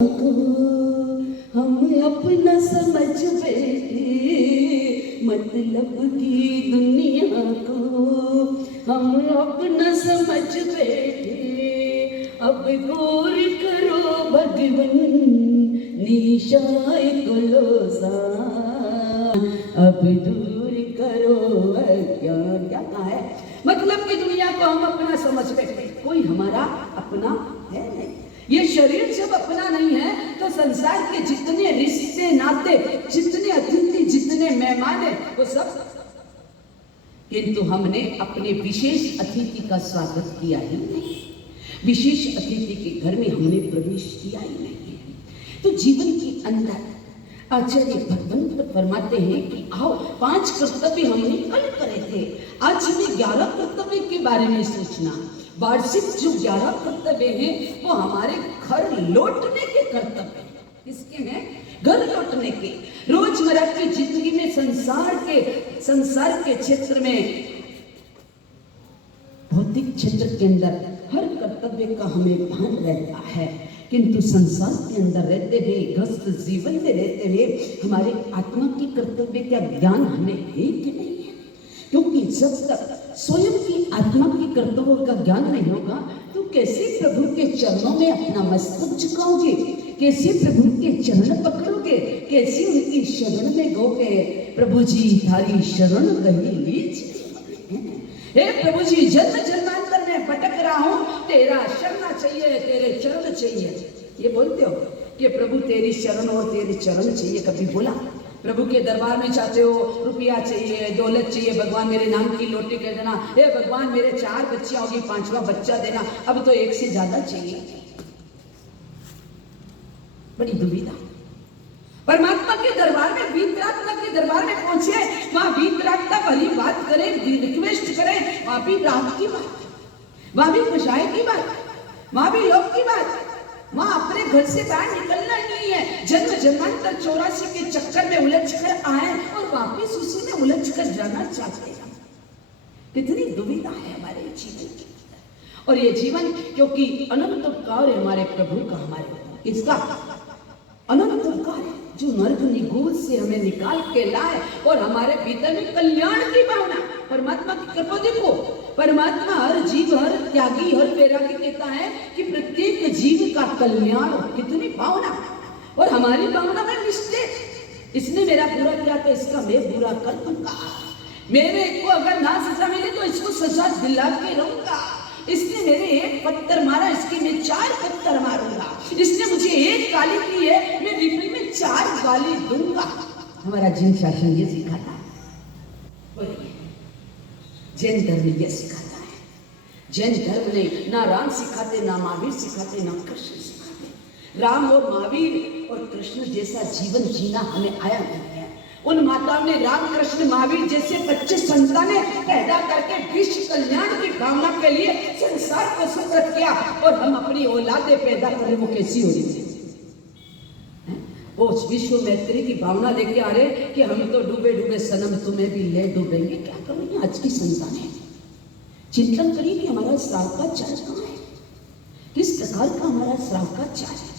को हम अपना समझ बैठे, मतलब की दुनिया को हम अपना समझ बैठे। अब गौर करो भगवन निशाए कुलोसा, अब दूर करो अज्ञान। क्या कहा है? मतलब की दुनिया को हम अपना समझ बैठे, कोई हमारा अपना है नहीं। ये शरीर जब अपना नहीं है तो संसार के जितने रिश्ते नाते, जितने अतिथि, जितने मेहमान है, वो सब, किंतु हमने अपने विशेष अतिथि का स्वागत किया ही नहीं, विशेष अतिथि के घर में हमने प्रवेश किया ही नहीं है। तो जीवन के अंदर आचार्य भगवंत फरमाते हैं कि आओ 5 कर्तव्य हमने कल करे थे, आज हमें 11 कर्तव्य के बारे में सोचना। वार्षिक जो 11 कर्तव्य हैं वो हमारे घर लौटने के कर्तव्य। किसके हैं? घर लौटने के। रोजमर्रा की जिंदगी में संसार के क्षेत्र में, भौतिक क्षेत्र के अंदर हर कर्तव्य का हमें भान रहता है, किंतु संसार के अंदर रहते हुए, ग्रस्त जीवन में रहते हुए हमारे आत्मा की कर्तव्य का ज्ञान हमें है कि नहीं है? क्योंकि जब तक स्वयं की आत्मा की कर्तव्यों का ज्ञान नहीं होगा तो कैसे प्रभु के चरणों में अपना मस्तक झुकाओगे, कैसे प्रभु के चरण पकड़ोगे, कैसे उनकी शरण में गोगे, प्रभु जी थारी शरण गही लीज। हे प्रभु जी, जन्म जन्मांतर में भटक रहा हूँ, तेरा शरण चाहिए, तेरे चरण चाहिए। ये बोलते हो कि प्रभु तेरी शरण और तेरे चरण चाहिए, कभी बोला? प्रभु के दरबार में चाहते हो, रुपया चाहिए, दौलत चाहिए, भगवान मेरे नाम की लोटी कर देना, हे भगवान मेरे 4 बच्चियां होगी, 5वां बच्चा देना, अब तो 1 से ज्यादा चाहिए। बड़ी दुविधा। परमात्मा के दरबार में, वीतरागता के दरबार में पहुंचे, वहां वीतरागता भली बात करे, रिक्वेस्ट करे, वहां भी राम की बात, वहां भी खुशाई की बात, वहां भी लोक की बात, वहां अपने घर से बाहर निकलना ही नहीं है। जन्म जन्मांतर 84 के चक्कर में उलझ कर आए और वापिस उसी में उलझ कर जाना चाहते हैं। कितनी दुविधा है हमारे जीवन के अंदर। और ये जीवन क्योंकि अनंत कार्य हमारे प्रभु का, हमारे इसका अनंत कार्य जो नर्क निगूढ़ से हमें निकाल के लाए और हमारे भीतर में कल्याण की भावना। परमात्मा की कृपा देखो, परमात्मा हर जीव, हर त्यागी, हर वैरागी कहता है कि प्रत्येक जीव का कल्याण। कितनी भावना! और हमारी भावना में मिस्टेक। इसने मेरा बुरा किया तो इसका मैं बुरा कर दूंगा, मेरे को अगर ना सजा मिले तो इसको सजा दिला के रहूंगा, इसने मेरे 1 पत्थर मारा, इसके मैं 4 पत्थर मारूंगा, इसने मुझे 1 गाली की है, मैं रिपल में 4 गाली दूंगा। हमारा जीन शासन ये सिखाता है, जैन धर्म ये सिखाता है। जैन धर्म ने ना राम सिखाते, ना महावीर सिखाते, ना कृष्ण सिखाते। राम और महावीर और कृष्ण जैसा जीवन जीना हमें आया नहीं है। उन माताओं ने राम कृष्ण महावीर जैसे बच्चे संतानें पैदा करके विश्व कल्याण की भावना के लिए संसार को सुकृत किया, और हम अपनी औलादे पैदा करें, वो कैसी हो रही थी? वो विश्व मैत्री की भावना लेके आ रहे कि हम तो डूबे डूबे सनम तुम्हें भी ले डूबेंगे। क्या करेंगे आज की संतानें? चिंतन करिए कि हमारा श्राव का चार्ज कहाँ है, किस प्रकार का हमारा श्राव का चार्ज है।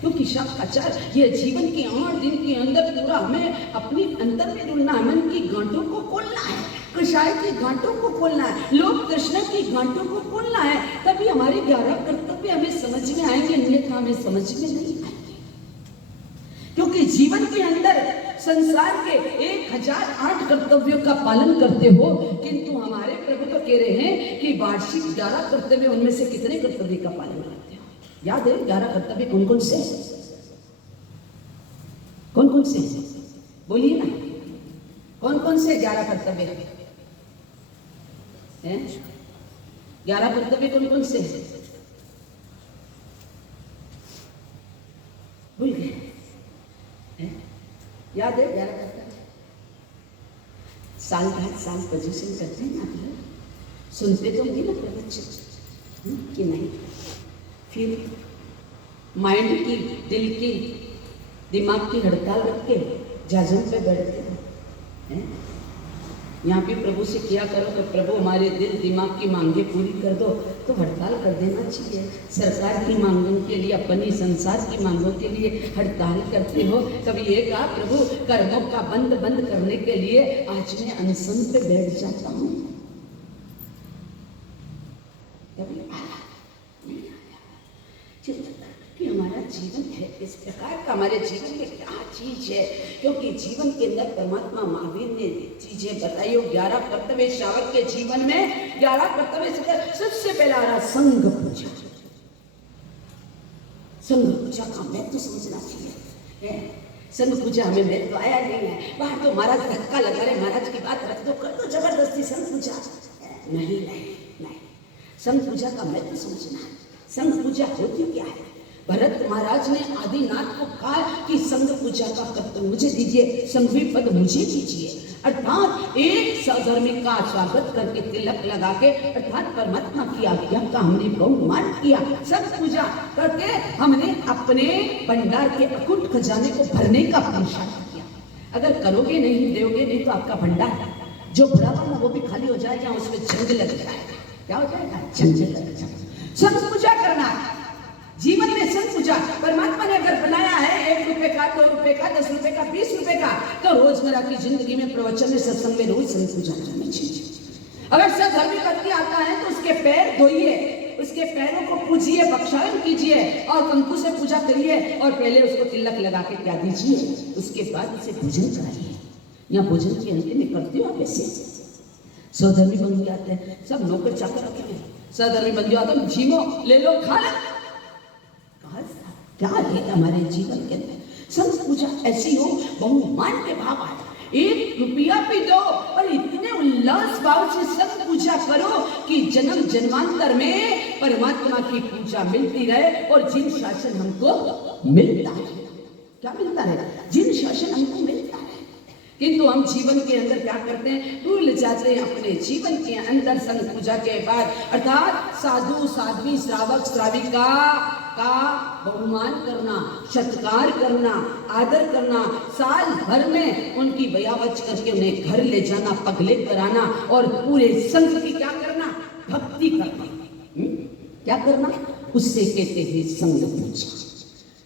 क्योंकि शब्दाचार ये जीवन के 8 दिन के अंदर पूरा हमें अपनी अंतर में ढूंढना है, मन की गांठों को खोलना है, कृषाय की गांठों को खोलना है, लोक तृष्णा की गांठों को खोलना है, तभी हमारे 11 कर्तव्य हमें समझ में आएंगे, अन्यथा हमें समझ में नहीं आएंगे। क्योंकि जीवन के अंदर संसार के 1008 कर्तव्यों का पालन करते हो, किंतु हमारे प्रभु तो कह रहे हैं कि वार्षिक 11 कर्तव्य, उनमें से कितने कर्तव्य का पालन करते हो? याद है 11 कर्तव्य कौन कौन से? कौन कौन से? बोलिए ना, कौन कौन से 11 कर्तव्य हैं? 11 कर्तव्य कौन कौन से? भूल गए? याद है 11 कर्तव्य? साल बाद साल पोजीशन करते हैं ना, सुनते तो होंगे ना प्रवचन कि नहीं? फिर माइंड की, दिल की, दिमाग की हड़ताल रख के जाजन पे बैठते हैं। यहाँ भी प्रभु से किया करो कि प्रभु हमारे दिल दिमाग की मांगे पूरी कर दो, तो हड़ताल कर देना चाहिए। सरकार की मांगों के लिए, अपनी संसार की मांगों के लिए हड़ताल करते हो। कभी ये कहा प्रभु कर्मों का बंद करने के लिए आज मैं अनशन पे बैठ जाता हूँ, कभी आया नहीं आया। चिंता कि हमारा जीवन है इस प्रकार का, हमारे जीवन में क्या चीज है, क्योंकि जीवन के अंदर परमात्मा महावीर ने चीजें बताई हो। 11 कर्तव्य श्रावक के जीवन में 11 कर्तव्य सबसे पहला आ रहा संघ पूजा। संघ पूजा का महत्व समझना चाहिए। संघ पूजा हमें महत्व आया नहीं है, बाहर तो महाराज धक्का लगा रहे, महाराज की बात रख दो, कर दो जबरदस्ती संघ पूजा। नहीं नहीं नहीं, संघ पूजा का महत्व समझना है। संघ पूजा होती क्या है? भरत महाराज ने आदिनाथ को कहा कि संघ पूजा का कर्तव्य मुझे दीजिए, संघवी पद मुझे दीजिए। अर्थात एक सधर्मी का स्वागत करके तिलक लगा के, अर्थात परमात्मा की आज्ञा का हमने बहुमान किया। संघ पूजा करके हमने अपने भंडार के अकुट खजाने को भरने का पुरुषार्थ किया। अगर करोगे नहीं, दोगे नहीं, तो आपका भंडार जो भरा हुआ ना वो भी खाली हो जाएगा, उसमें जंग लग जाएगा। क्या हो जाएगा? जंग लग जाएगा। संघ पूजा करना जीवन में, संघ पूजा परमात्मा ने अगर बनाया है 1 रुपए का, 2 रुपए का, 10 रुपए का, 20 रुपए का, तो रोजमर्रा की जिंदगी में, प्रवचन में, सत्संग में रोज संघ पूजा करनी चाहिए। अगर सधर्मी व्यक्ति आता है तो उसके पैर धोइए, उसके पैरों को पूजिए, बख्शायन कीजिए और कंकु से पूजा करिए और पहले उसको तिलक लगा के क्या दीजिए, उसके बाद उसे भोजन कराइए। यहाँ भोजन की अंतिम में करते हो आप ऐसे। सधर्मी बन के आते हैं, सब नौकर चाकर रखे हैं, सधर्मी बन जाओ तो झीमो ले लो, खा लो। क्या है हमारे जीवन के अंदर? संघ पूजा ऐसी हो, बहुमान के भाव आए, 1 रुपया भी दो और इतने उल्लास भाव से संघ पूजा करो कि जन्म जन्मांतर में परमात्मा की पूजा मिलती रहे और जिन शासन हमको मिलता है। क्या मिलता है? जिन शासन हमको मिलता है। किंतु हम जीवन के अंदर क्या करते हैं? भूल जाते हैं अपने जीवन के अंदर संघ पूजा के बाद, अर्थात साधु साध्वी श्रावक श्राविका का बहुमान करना, सत्कार करना, आदर करना, साल भर में उनकी बयावच करके उन्हें घर ले जाना, पगले कराना और पूरे संघ की क्या करना? भक्ति करना। क्या करना? उससे कहते हैं संघ पूजा।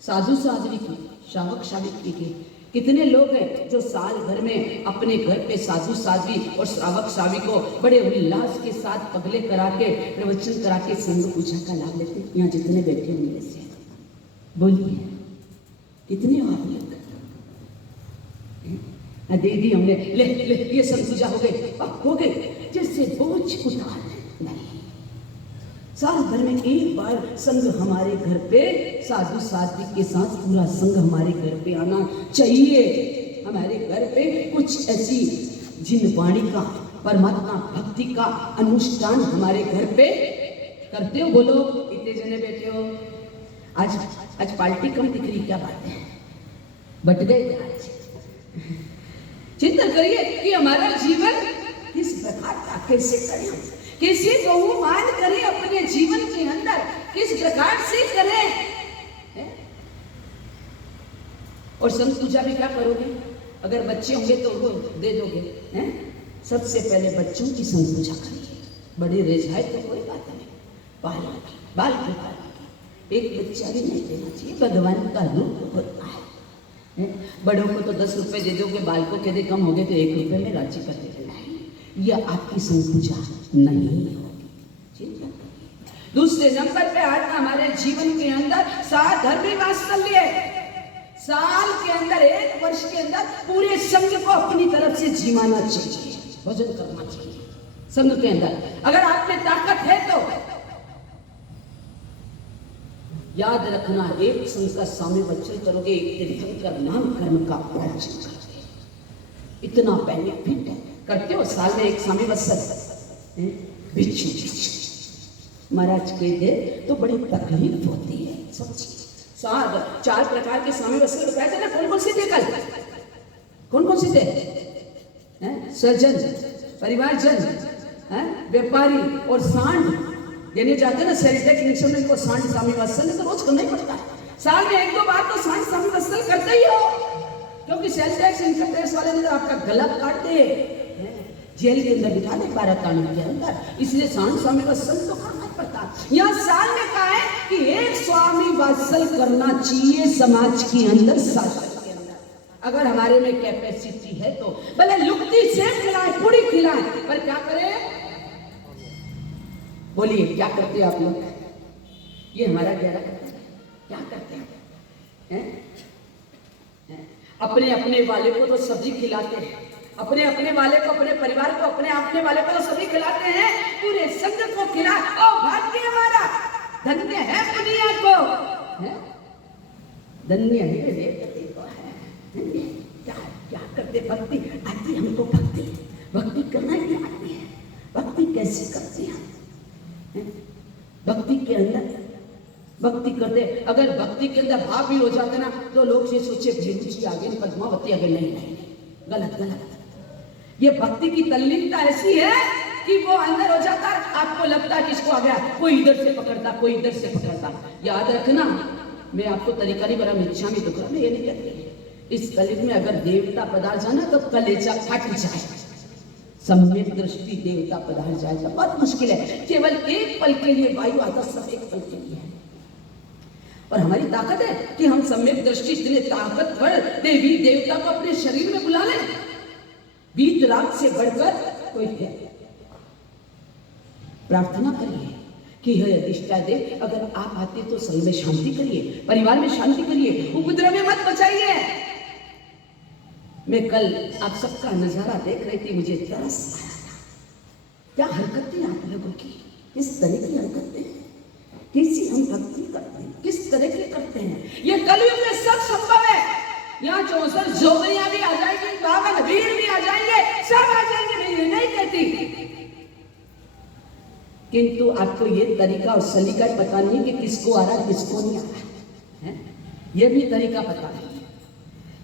साधु साध्वी की, श्रावक श्राविकी की कितने लोग हैं जो साल भर में अपने घर पे साधु साध्वी और श्रावक श्रावी को बड़े उल्लास के साथ पगले करा के, प्रवचन करा के संघ पूजा का लाभ लेते हैं। यहाँ जितने बैठे होंगे से बोलिए कितने हो आप लोग? दीदी होंगे, ले ले ये संघ पूजा हो गई, जैसे बोझ उतार नहीं। साल भर में एक बार संघ हमारे घर पे, साधु साध्वी के साथ पूरा संघ हमारे घर पे आना चाहिए। हमारे घर पे कुछ ऐसी जिन वाणी का, परमात्मा भक्ति का अनुष्ठान हमारे घर पे करते हो। बोलो इतने जने बैठे हो, आज पार्टी कम दिख रही, क्या बात है? बट गए आज। चिंतन करिए कि हमारा जीवन किस प्रकार का, कैसे करें, कैसे बहुमान करें अपने जीवन के अंदर, किस प्रकार से करें। और संघ पूजा भी क्या करोगे? अगर बच्चे होंगे तो उनको दे दोगे, हैं? सबसे पहले बच्चों की संघ पूजा करिए। बड़े रह जाए तो कोई बात नहीं, बाल की एक बच्चा भी नहीं देना चाहिए, भगवान का रूप होता है। बड़ों को तो 10 रुपए दे दोगे, बाल को कहते कम हो गए तो 1 रुपए में राजी कर देते, नहीं, यह आपकी संघ पूजा नहीं होगी। दूसरे नंबर पे आता हमारे जीवन के अंदर साधर्मी वात्सल्य। साल के अंदर, 1 वर्ष के अंदर पूरे संघ को अपनी तरफ से जिमाना चाहिए, भजन करना चाहिए संघ के अंदर। अगर आप में ताकत है तो याद रखना, एक संघ का स्वामी वचन करोगे, एक तीर्थंकर नाम कर्म का प्राचीन करोगे। इतना बेनिफिट है। करते हो साल में एक स्वामी वत्सल बिच्छू महाराज के दे तो बड़ी तकलीफ होती है। सब चीज 4 प्रकार के स्वामी वत्सल बताए थे ना। कौन कौन से थे कल? कौन कौन से थे? सज्जन, परिवारजन, व्यापारी और सांड देने जाते ना सेल टैक्स इंश्योरेंस को। सांड स्वामी वत्सल तो रोज करना ही पड़ता है। साल में 1-2 बार तो सांड स्वामी वत्सल करते ही हो, क्योंकि सेल टैक्स इनकम टैक्स वाले ने तो आपका गला काट दे। जेल के अंदर बिठा दे 12 ताड़ी के अंदर। इसलिए सांड स्वामी का संत तो करना पड़ता। यहाँ साल ने कहा है कि एक स्वामी वात्सल करना चाहिए समाज के अंदर, शासन के अंदर। अगर हमारे में कैपेसिटी है तो भले लुकती सेब खिलाए, पूरी खिलाए, पर क्या करें? बोलिए क्या करते हैं आप लोग? ये हमारा गहरा करते हैं, क्या करते हैं? अपने अपने वाले को तो सब्जी खिलाते हैं, अपने अपने वाले को, अपने परिवार को, अपने अपने वाले को तो सभी खिलाते हैं, पूरे संघ को खिला। ओ भाग्य हमारा, धन्य है दुनिया को, धन्य है रे पति को है। क्या क्या करते? भक्ति आती हमको, भक्ति भक्ति करना ही आती है। भक्ति कैसे करते हैं? भक्ति के अंदर भक्ति करते, अगर भक्ति के अंदर भाव भी हो जाते ना तो लोग ये सोचे भेंट जी आगे, पद्मावती आगे, नहीं नहीं, गलत गलत। ये भक्ति की तल्लीनता ऐसी है कि वो अंदर हो जाता है, आपको लगता है किसको आ गया, कोई इधर से पकड़ता, कोई इधर से पकड़ता। याद रखना, मैं आपको तरीका नहीं बना, इच्छा में दुख रहा, मैं ये नहीं कहती। इस कलयुग में अगर देवता पदार्थ जाना तो कलेजा फट जाए, सम्यक दृष्टि देवता पधार जाएगा, बहुत मुश्किल है। केवल एक पल के लिए वायु आता, सब एक पल के लिए है। और हमारी ताकत है कि हम सम्यक दृष्टि इतने ताकतवर देवी देवता को अपने शरीर में बुला लें। वीतराग से बढ़कर कोई है। प्रार्थना करिए कि हे अधिष्ठा देव, अगर आप आते तो सब में शांति करिए, परिवार में शांति करिए, उपद्रव में मत बचाइए। मैं कल आप सबका नजारा देख रही थी, मुझे तरस आया था। क्या हरकतें आप लोगों की, किस तरह की हरकतें, कैसी हम भक्ति करते हैं, किस तरह की करते हैं। ये कलयुग में सब संभव है। यहाँ 64 जोगरियां भी आ जाएंगी, 52 वीर भी आ जाएंगे, सब आ जाएंगे, मैं ये नहीं कहती। किंतु आपको ये तरीका और सलीका पता नहीं कि किसको आ रहा है, किसको नहीं आ रहा है। ये भी तरीका पता नहीं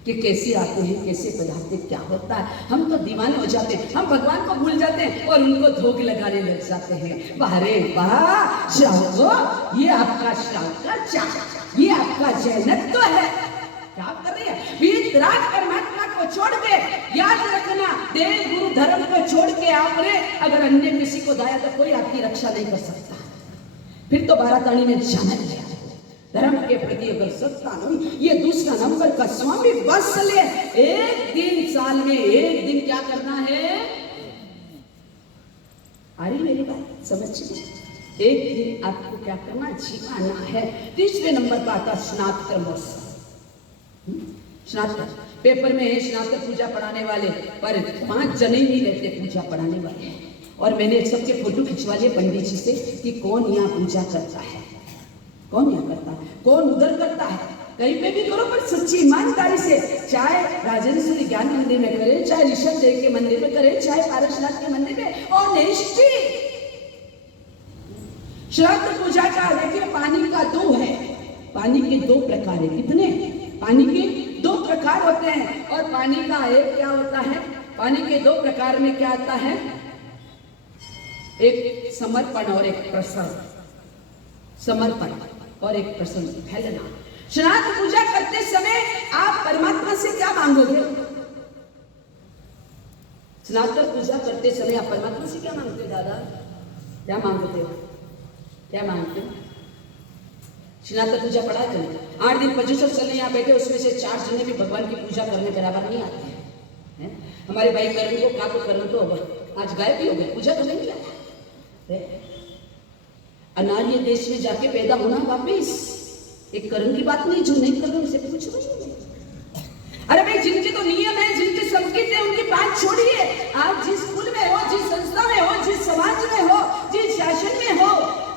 कि कैसे आते हैं, कैसे पधारते, क्या होता है। हम तो दीवाने हो जाते हैं, हम भगवान को भूल जाते हैं और उनको धोख लगाने लग जाते हैं। बाहरे वाह श्रावक, ये आपका श्रावक का चाक, ये आपका जैनत्व है। क्या कर रही है? वीतराग परमात्मा को छोड़ के, याद रखना, देव गुरु धर्म को छोड़ के आपने अगर अन्य किसी को दाया तो कोई आपकी रक्षा नहीं कर सकता। फिर तो 12 ताड़ी में जाना ही है। धर्म के प्रति अगर सत्ता नहीं, ये दूसरा नंबर का स्वामी बस ले। एक दिन साल में एक दिन क्या करना है? आ रही मेरी बात समझिए? एक दिन आपको क्या करना, जीवाना है। तीसरे नंबर पर आता स्नातक महोत्सव। स्नातक पेपर में है स्नातक पूजा पढ़ाने वाले, पर 5 जने ही रहते पूजा पढ़ाने वाले। और मैंने सबके फोटो खिंचवा लिए पंडित जी से कि कौन यहाँ पूजा करता है, कौन यहाँ करता है, कौन उधर करता है। कहीं पे भी करो पर सच्ची ईमानदारी से, चाहे राजेंद्र ज्ञान मंदिर में करें, चाहे ऋषभ देव के मंदिर में करें, चाहे पारसनाथ के मंदिर में। और नेष्टि श्राद्ध पूजा का देखिए, पानी का 2 है, पानी के 2 प्रकार है। कितने? पानी के 2 प्रकार होते हैं। और पानी का एक क्या होता है, पानी के 2 प्रकार में क्या आता है, एक समर्पण और एक प्रसन्न। समर्पण और एक प्रसन्न फैलना। श्राद्ध पूजा करते समय आप परमात्मा से क्या मांगोगे? श्राद्ध पूजा करते समय आप परमात्मा से क्या मांगते हो? दादा क्या मांगते हो, क्या मांगते हो? श्राद्ध पूजा पढ़ा करें, 8 दिन 25 चलने यहाँ बैठे, उसमें से 4 जने भी भगवान की पूजा करने बराबर नहीं आते हैं। हमारे भाई करण को क्या तो करण तो आज गायब ही हो गए, पूजा करने नहीं आया। अनार्य देश में जाके पैदा होना वापिस एक करण की बात नहीं, जो नहीं कर रहे उसे पूछ रही। अरे भाई, जिनके तो नियम है, जिनके संकेत है, उनकी बात छोड़िए। आप जिस कुल में हो, जिस संस्था में हो, जिस समाज में हो, जिस शासन में हो,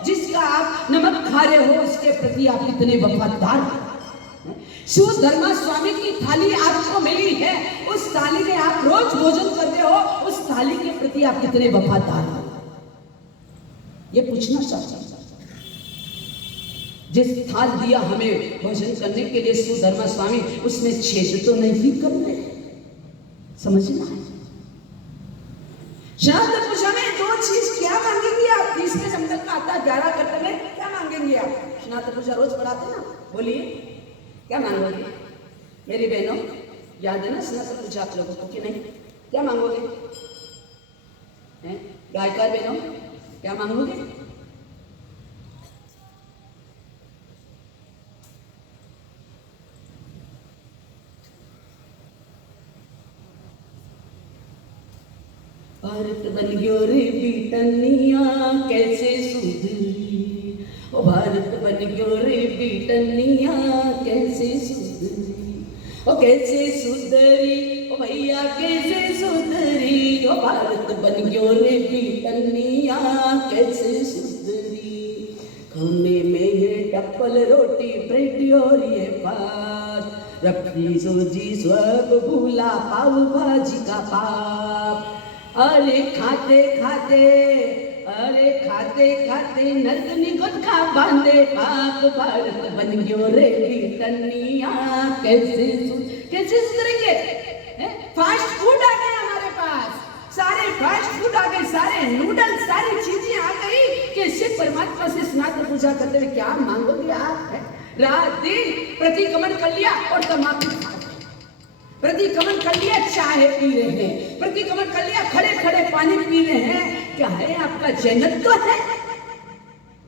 जिसका आप नमक खा रहे हो, उसके प्रति आप कितने वफादार हैं। शुद्ध धर्मा स्वामी की थाली आपको मिली है, उस थाली में आप रोज भोजन करते हो, उस थाली के प्रति आप कितने वफादार हो, ये पूछना चाहता हूं। जिस थाल दिया हमें भोजन करने के लिए सुधर्मा स्वामी, उसमें छेद तो नहीं कर रहे, समझना है। श्राद्ध पूजा में 2 चीज क्या मांगेंगे आप? तीसरे नंबर का आता 11 कर्तव्य में क्या मांगेंगे आप? श्राद्ध पूजा रोज पढ़ाते ना, बोलिए क्या मांगोगे मेरी बहनों? याद है ना श्राद्ध पूजा आप लोगों को कि नहीं? क्या मांगोगे? हैं? गायकार बहनों, क्या मांगोगे? भारत बन गयो रे बीटनिया कैसे सुधरी, ओ भारत बन गयो रे बीटनिया कैसे सुधरी, ओ कैसे सुधरी, ओ भैया कैसे सुधरी, ओ भारत बन गयो रे बीटनिया कैसे सुधरी। खाने में ये डबल रोटी ब्रेड और ये फास्ट, रबड़ी सूजी सब भूला पाव भाजी का पाप। अरे खाते खाते, अरे खाते खाते नरकनी गुटखा बांधे पाप। भारत बन गयो रे बीटनिया कैसे सुधरेंगे? फास्ट फूड आ गया हमारे पास, सारे फास्ट फूड आ गए, सारे नूडल्स, सारी चीजें आ गई कि शिव परमात्मा से स्नान पूजा करते हुए क्या मांगोगे आप? रात दिन प्रतिक्रमण कर लिया और तमाकू खा रहे, प्रतिक्रमण कर लिया चाय पी रहे हैं, प्रतिक्रमण कर लिया खड़े खड़े पानी पी रहे हैं। क्या है आपका जन्नत तो है?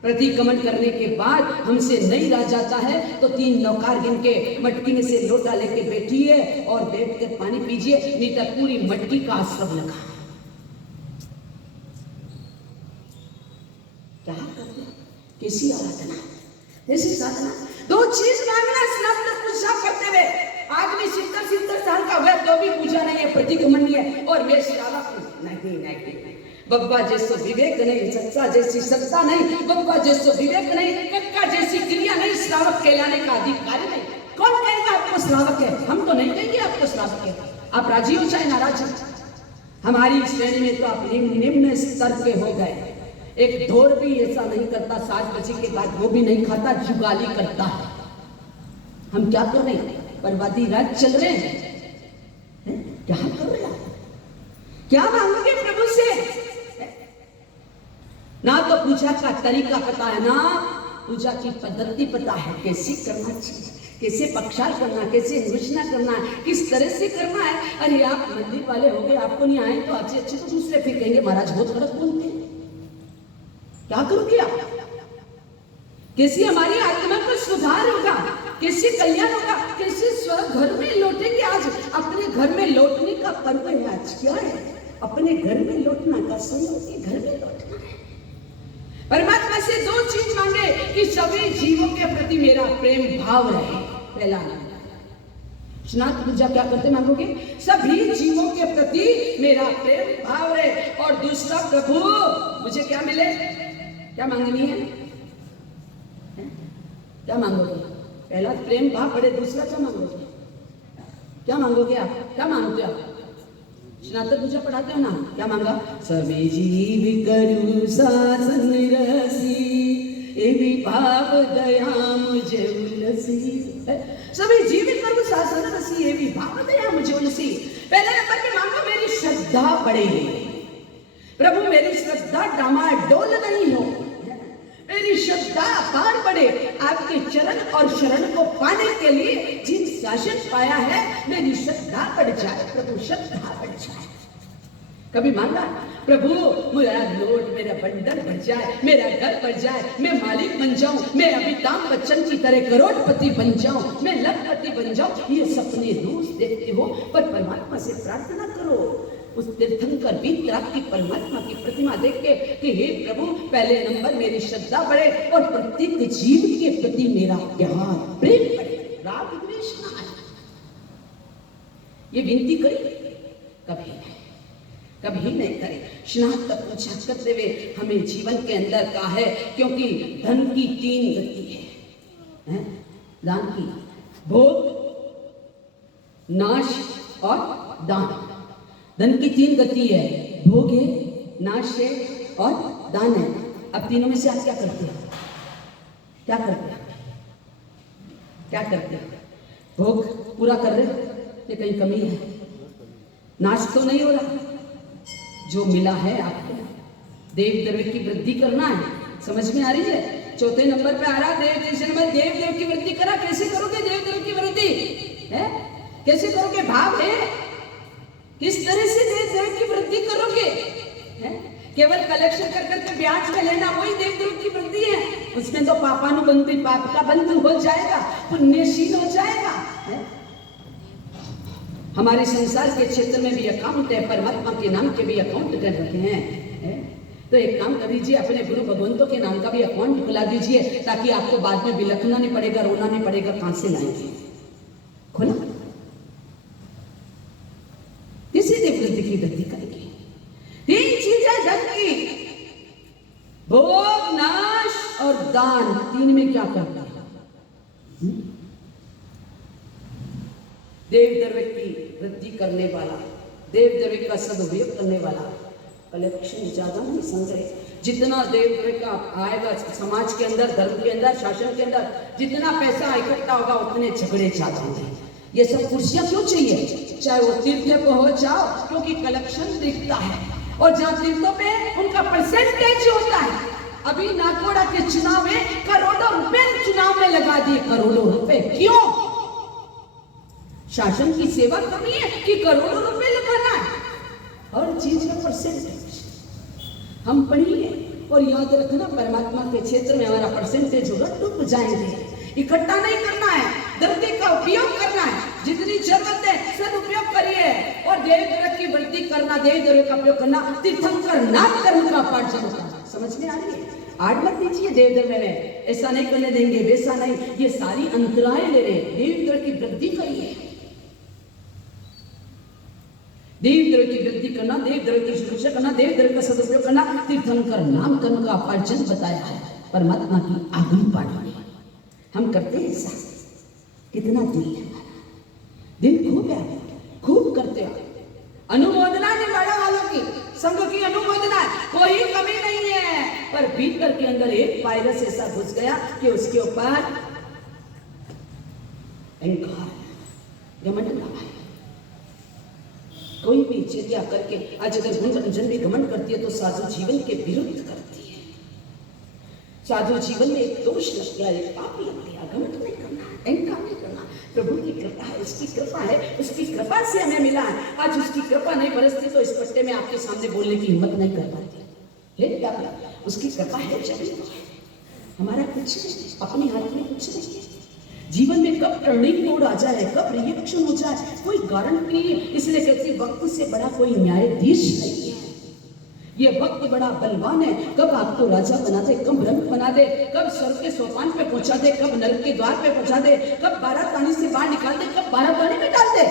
प्रतिक्रमण करने के बाद हमसे नहीं रह जाता है तो 3 नौकार गिन के मटकी में से लोटा लेके बैठिए और बैठ कर पानी पीजिए, नहीं तो पूरी मटकी का आश्रम लगा। क्या करते? कैसी आराधना, कैसी साधना? 2 चीज मांगना स्नान पूजा करते हुए। आदमी 70 साल का हुआ तो भी पूजा नहीं है, प्रतिक्रमण नहीं है, और मैं श्रावक नहीं नहीं। बब्बा जैसो विवेक नहीं, सच्चा जैसी सत्ता नहीं, बब्बा जैसो विवेक नहीं, कक्का जैसी क्रिया नहीं, श्रावक कहलाने का अधिकारी नहीं। कौन कहेगा आपको श्रावक है? हम तो नहीं कहेंगे आपको श्रावक है। आप राजी हो चाहे नाराज हो, हमारी श्रेणी में तो आप निम्न स्तर के हो गए। एक ढोर भी ऐसा नहीं करता, 7 बजे के बाद वो भी नहीं खाता, जुगाली करता है। हम क्या कर रहे हैं? बर्बादी राज चल रहे हैं। क्या कर रहे हैं? क्या मांगोगे प्रभु से? ना तो पूजा का तरीका पता है, ना पूजा की पद्धति पता है, कैसे करना चाहिए, कैसे पक्षाल करना, कैसे निवेचना करना, किस तरह से करना है। अरे आप मंदिर वाले हो गए, आपको नहीं आए तो अच्छे तो दूसरे फिर कहेंगे महाराज बहुत गलत बोलते हैं। क्या करोगे आप? कैसे हमारी आत्मा पर सुधार होगा, कैसे कल्याण होगा, कैसे स्व घर में लौटेंगे? आज अपने घर में लौटने का पर्व है। आज क्या है? अपने घर में लौटना का समय, घर में लौटना है। परमात्मा से 2 चीज मांगे कि सभी जीवों के प्रति मेरा प्रेम भाव रहे। पहला स्नान पूजा क्या करते मांगोगे? सभी जीवों के प्रति मेरा प्रेम भाव रहे। और दूसरा, प्रभु मुझे क्या मिले? क्या मांगनी है? क्या मांगोगे? पहला प्रेम भाव पड़े, दूसरा क्या मांगोगे? क्या मांगोगे आप? क्या मांगते हो आप? स्नातक पूजा पढ़ाते हो ना, क्या मांगा? सभी जीव करु शासन रसी, एवि भाव दया मुझे उलसी। सभी जीव करू शासन रसी, एवि भाव दया मुझे उलसी। पहले नंबर पे मांगो मेरी श्रद्धा बढ़े। प्रभु मेरी श्रद्धा डामाडोल नहीं हो, मेरी श्रद्धा पार बढ़े। आपके चरण और शरण को पाने के लिए जिन शासन पाया है, मेरी श्रद्धा बढ़ जाए। प्रभु श्रद्धा बढ़ जाए। कभी मांगा प्रभु मेरा लोट, मेरा बंडल बढ़ जाए, मेरा घर बढ़ जाए, मैं मालिक बन जाऊं, मैं अमिताभ बच्चन की तरह करोड़पति बन जाऊं, मैं लखपति बन जाऊं। ये सपने रोज देखते हो, पर परमात्मा से प्रार्थना करो। उस तीर्थंकर वीतराग की परमात्मा की प्रतिमा देख के कि हे प्रभु पहले नंबर मेरी श्रद्धा बढ़े और प्रत्येक जीव के प्रति मेरा प्यार प्रेम बढ़े, राग द्वेष ना आए। ये विनती करी? कभी नहीं, कभी नहीं करे। स्नान तक पूछा करते हुए हमें जीवन के अंदर का है, क्योंकि धन की 3 गति है। दान की भोग, नाश और दान। धन की 3 गति है, भोग है, नाश है और दान है। अब तीनों में से आप क्या करते हैं? क्या करते हैं? क्या करते हैं? भोग पूरा कर रहे ये कहीं कमी है? नाश तो नहीं हो रहा? जो मिला है आपको, देव द्रव्य की वृद्धि करना है। समझ में आ रही है? 4थे नंबर पे आ रहा देव दर्शन में देव द्रव्य की वृद्धि करा। कैसे करोगे देव द्रव्य की वृद्धि? है कैसे करोगे? भाव है, किस तरह से देव द्रव्य की वृद्धि करोगे? है केवल कलेक्शन कर करके ब्याज में लेना वही देवद्रोह की वृत्ति है। उसमें तो पापानुबंधी, पाप का बंध हो जाएगा, पुण्यशील हो जाएगा। हमारे संसार के क्षेत्र में भी अकाउंट है, परमात्मा के नाम के भी अकाउंट कर रखे हैं। तो एक काम कर दीजिए, अपने गुरु भगवंतों के नाम का भी अकाउंट खुला दीजिए, ताकि आपको बाद में बिलखना नहीं पड़ेगा, रोना नहीं पड़ेगा, कहां से लाएंगे। खोला किसी ने वृद्धि की वृद्धि करेगी। 3 चीजें धन की, भोग, नाश और दान। 3 में क्या करता है? देव द्रव्य की वृद्धि करने वाला, देव द्रव्य का सदुपयोग करने वाला। कलेक्शन ज्यादा नहीं संग्रह, जितना देव द्रव्य का आएगा समाज के अंदर, धर्म के अंदर, शासन के अंदर, जितना पैसा इकट्ठा होगा उतने झगड़े ज्यादा होंगे। ये सब कुर्सियां क्यों चाहिए? चाहे वो तीर्थ पे हो जाओ, क्योंकि कलेक्शन दिखता है, और जहां तीर्थों पे उनका परसेंटेज होता है। अभी नाकोड़ा के चुनाव में करोड़ों रुपए चुनाव में लगा दिए, करोड़ों रुपए। क्यों? शासन की सेवा कमी है कि करोड़ों रुपए लगाना है? हर चीज का परसेंटेज हम पढ़िए और याद रखना, परमात्मा के क्षेत्र में हमारा परसेंटेज होगा, डूब जाएंगे। इकट्ठा नहीं करना है, धरती का उपयोग करना है, जितनी जरूरत है सब उपयोग करिए, और देव द्रव्य की वृद्धि करना, देव द्रव्य का उपयोग करना, तीर्थंकर नाम कर्म का पार्जन करना। समझ में आ रही है? आड़ मत दीजिए देव द्रव्य में, ऐसा नहीं करने देंगे, वैसा नहीं, ये सारी अंतराय ले रहे। देव द्रव्य की वृद्धि करिए, देव द्रव्य की वृद्धि करना, देव द्रव्य की सुरक्षा करना, देव द्रव्य का सदुपयोग करना, तीर्थंकर नाम कर्म का उपार्जन बताया है परमात्मा की आगम पाने। हम करते हैं ऐसा? कितना दिल है हमारा, दिल खूब है, खूब करते हैं। अनुमोदना निवाड़ा वालों की, संघ की अनुमोदना है, कोई कमी नहीं है, पर भीतर के अंदर एक वायरस ऐसा घुस गया कि उसके ऊपर अहंकार, घमंड लगा है। कोई भी चेतिया करके आज अगर गुंजन भी घमंड करती है तो साधु जीवन के विरुद्ध करती है। साधु जीवन में एक दोष लग गया, एक पाप लग गया। घमंड नहीं करना, अहंकार नहीं करना। प्रभु की कृपा है, उसकी कृपा है, उसकी कृपा से हमें मिला है। आज उसकी कृपा नहीं बरसती तो इस पट्टे में आपके सामने बोलने की हिम्मत नहीं कर पाती है। क्या उसकी कृपा है, चलिए हमारा कुछ नहीं, अपने हाथ में कुछ नहीं है। जीवन में कब टर्निंग मोड आ जाए, कब रिएक्शन हो जाए, कोई गारंटी नहीं है। इसलिए कहती वक्त से बड़ा कोई न्यायाधीश नहीं है। ये वक्त बड़ा बलवान है, कब आपको राजा बना दे, कब ब्रह्म बना दे, कब स्वर्ग के सोपान पे पहुंचा दे, कब नरक के द्वार पे पहुंचा दे, कब 12 पानी से बाहर निकाल दे, कब 12 पानी में डाल दे।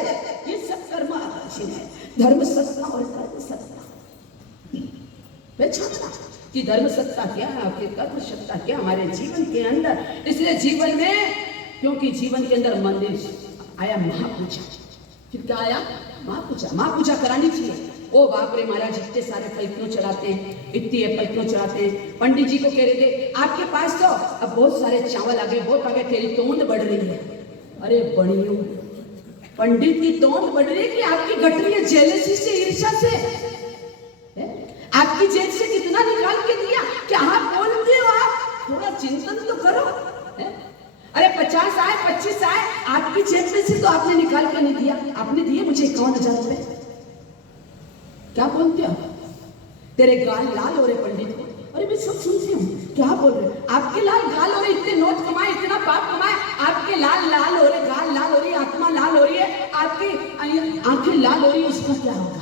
ये सब कर्म आधीन है। धर्म सत्ता और कर्म सत्ता पहचानना कि धर्म सत्ता क्या है, आपके कर्म सत्ता क्या हमारे जीवन के अंदर। इसलिए जीवन में, क्योंकि जीवन के अंदर मंदिर आया महापूजा, फिर क्या आया? महापूजा। महापूजा करानी चाहिए। ओ बाप रे महाराज, इतने सारे फल क्यों चढ़ाते हैं, इतनी एप्पल क्यों चढ़ाते हैं? पंडित जी को कह रहे थे आपके पास तो अब बहुत सारे चावल आ गए, बहुत आ गए, तेरी तोंद बढ़ रही है। अरे बढ़ियो, पंडित की तोंद बढ़ रही है कि आपकी घट रही है जेलसी से, ईर्ष्या से? आपकी जेब से कितना निकाल के दिया? क्या आप बोलते हो? आप थोड़ा चिंतन तो करो। अरे 50 आए, 25 आए, आपकी जेब में से तो आपने निकाल के नहीं दिया। आपने दिए मुझे 51,000 रुपए। क्या बोलते हो? तेरे गाल लाल हो रहे पंडित को। अरे मैं सब सुनती हूँ, क्या बोल रहे? आपके लाल गाल हो रहे, इतने नोट कमाए, इतना पाप कमाए, आपके लाल लाल हो रहे, गाल लाल हो रही है, आत्मा लाल हो रही है, आपकी आंखें लाल हो रही है, उसका क्या होगा?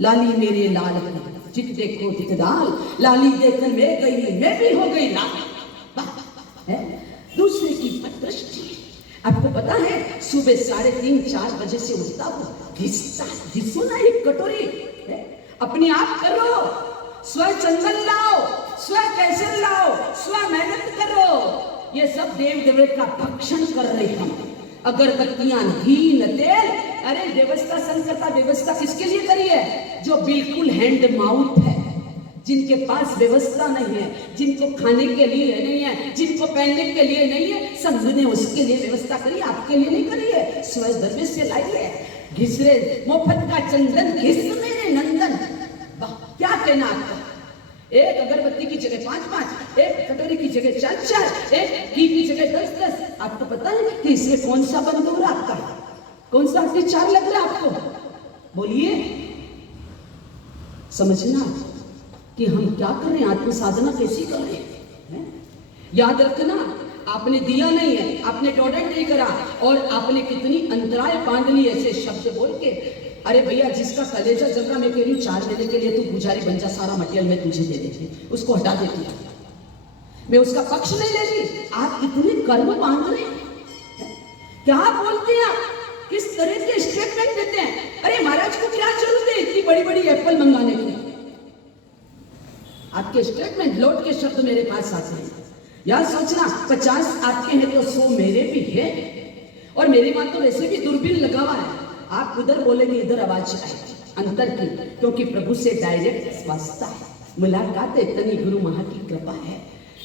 लाली मेरे लाल जित देखो जित दाल, लाली देखकर मैं गई, मैं भी हो गई लाल। दूसरे की दृष्टि। आपको पता है सुबह 3:30-4 बजे से उठता हो, घिसो ना एक कटोरी, अपने आप करो, स्व चंदन लाओ, स्व कैसे लाओ, स्व मेहनत करो। ये सब देव देवता का भक्षण कर रहे हम। अगरबत्तियां, घी, तेल, अरे व्यवस्था संकल्प व्यवस्था किसके लिए करी है? जो बिल्कुल हैंड माउथ है, जिनके पास व्यवस्था नहीं है, जिनको खाने के लिए नहीं है, जिनको पहनने के लिए नहीं है, संघ ने उसके लिए व्यवस्था करी, आपके लिए नहीं करी है। स्वद्रव्य से लाइए, घिसरे मुफ्त का चंदन घिस मेरे नंदन। वाह, क्या कहना आपका? एक अगरबत्ती की जगह 5-5, एक कटोरी की जगह 4-4, एक घी की जगह 10-10। आपको पता है कि इसमें कौन सा बंद हो रहा है आपका? कौन सा अतिचार लग रहा है आपको? बोलिए। समझना कि हम क्या कर रहे हैं, आत्म साधना कैसी कर रहे हैं। याद रखना, आपने दिया नहीं है, आपने टॉयलेट नहीं करा और आपने कितनी अंतराय बांध ली ऐसे शब्द बोल के। अरे भैया, जिसका कलेजा जल रहा, मैं कह रही हूँ 4 महीने के लिए तू पुजारी बन जा, सारा मटेरियल मैं तुझे दे देती, उसको हटा देती। मैं उसका पक्ष नहीं ले रही। आप कितने कर्म बांध रहे हैं, क्या बोलते हैं आप, किस तरह के स्टेटमेंट देते हैं। अरे महाराज को क्या जरूरत है इतनी बड़ी बड़ी एप्पल मंगाने की। आपके स्टेटमेंट, लौट के शब्द मेरे पास आते हैं। यार सोचना, 50 आपके हैं तो 100 मेरे भी है। और मेरी मां तो वैसे भी दूरबीन लगा हुआ है, आप उधर बोलेंगे इधर आवाज आएगी अंतर की, क्योंकि प्रभु से डायरेक्ट वास्ता है, मुलाकात है। इतनी गुरु महा की कृपा है।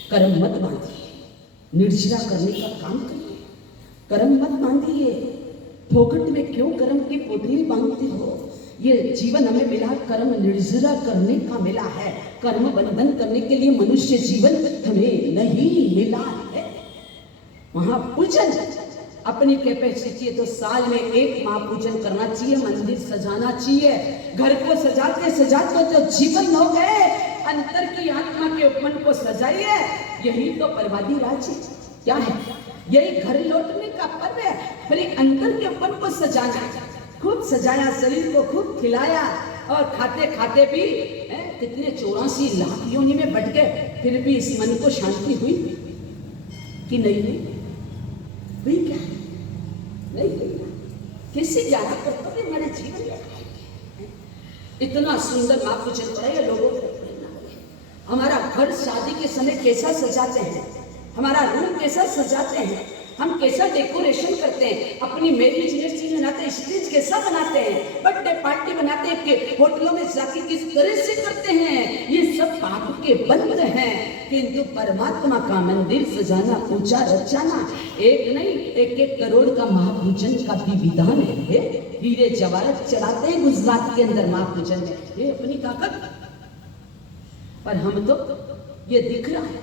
कर्म मत बांधिए, निर्जरा करने का काम करिए। कर्म मत बांधिए, फोकट में क्यों कर्म की पोटली बांधते हो। ये जीवन हमें मिला कर्म निर्जरा करने का मिला है। कर्म बंधन करने के लिए मनुष्य जीवन हमें नहीं मिला है। महापूजन अपनी कैपेसिटी है तो साल में 1 महापूजन करना चाहिए, मंदिर सजाना चाहिए। घर को सजाते सजाते तो जीवन हो गए, अंतर की आत्मा के उपमन को सजाइए। यही तो बर्बादी राज्य क्या है, यही घर लौटने का पर्व है। फिर अंतर के उपमन को सजाना, खूब सजाया, शरीर को खूब खिलाया और खाते खाते भी कितने 84 लाख योनि में बट गए, फिर भी इस मन को शांति हुई कि नहीं हुई? क्या नहीं हुई? किसी ज्यादा कर्तव्य हमारे जीवन में इतना सुंदर महापूजन कराया, लोगों को प्रेरणा मिले। हमारा घर शादी के समय कैसा सजाते हैं, हमारा रूम कैसा सजाते हैं, हम कैसा डेकोरेशन करते हैं, अपनी मैरिज एनिवर्सरी मनाते हैं, स्टेज कैसा बनाते हैं, बर्थडे पार्टी बनाते हैं, कि होटलों में जाके किस तरह से करते हैं, ये सब पाप के बंद हैं। किंतु परमात्मा का मंदिर सजाना, पूजा रचाना, एक नहीं 1-1 करोड़ का महापूजन का भी विधान है। हीरे जवाहरात चढ़ाते हैं गुजरात के अंदर महापूजन में, ये अपनी ताकत। पर हम तो ये दिख रहा है,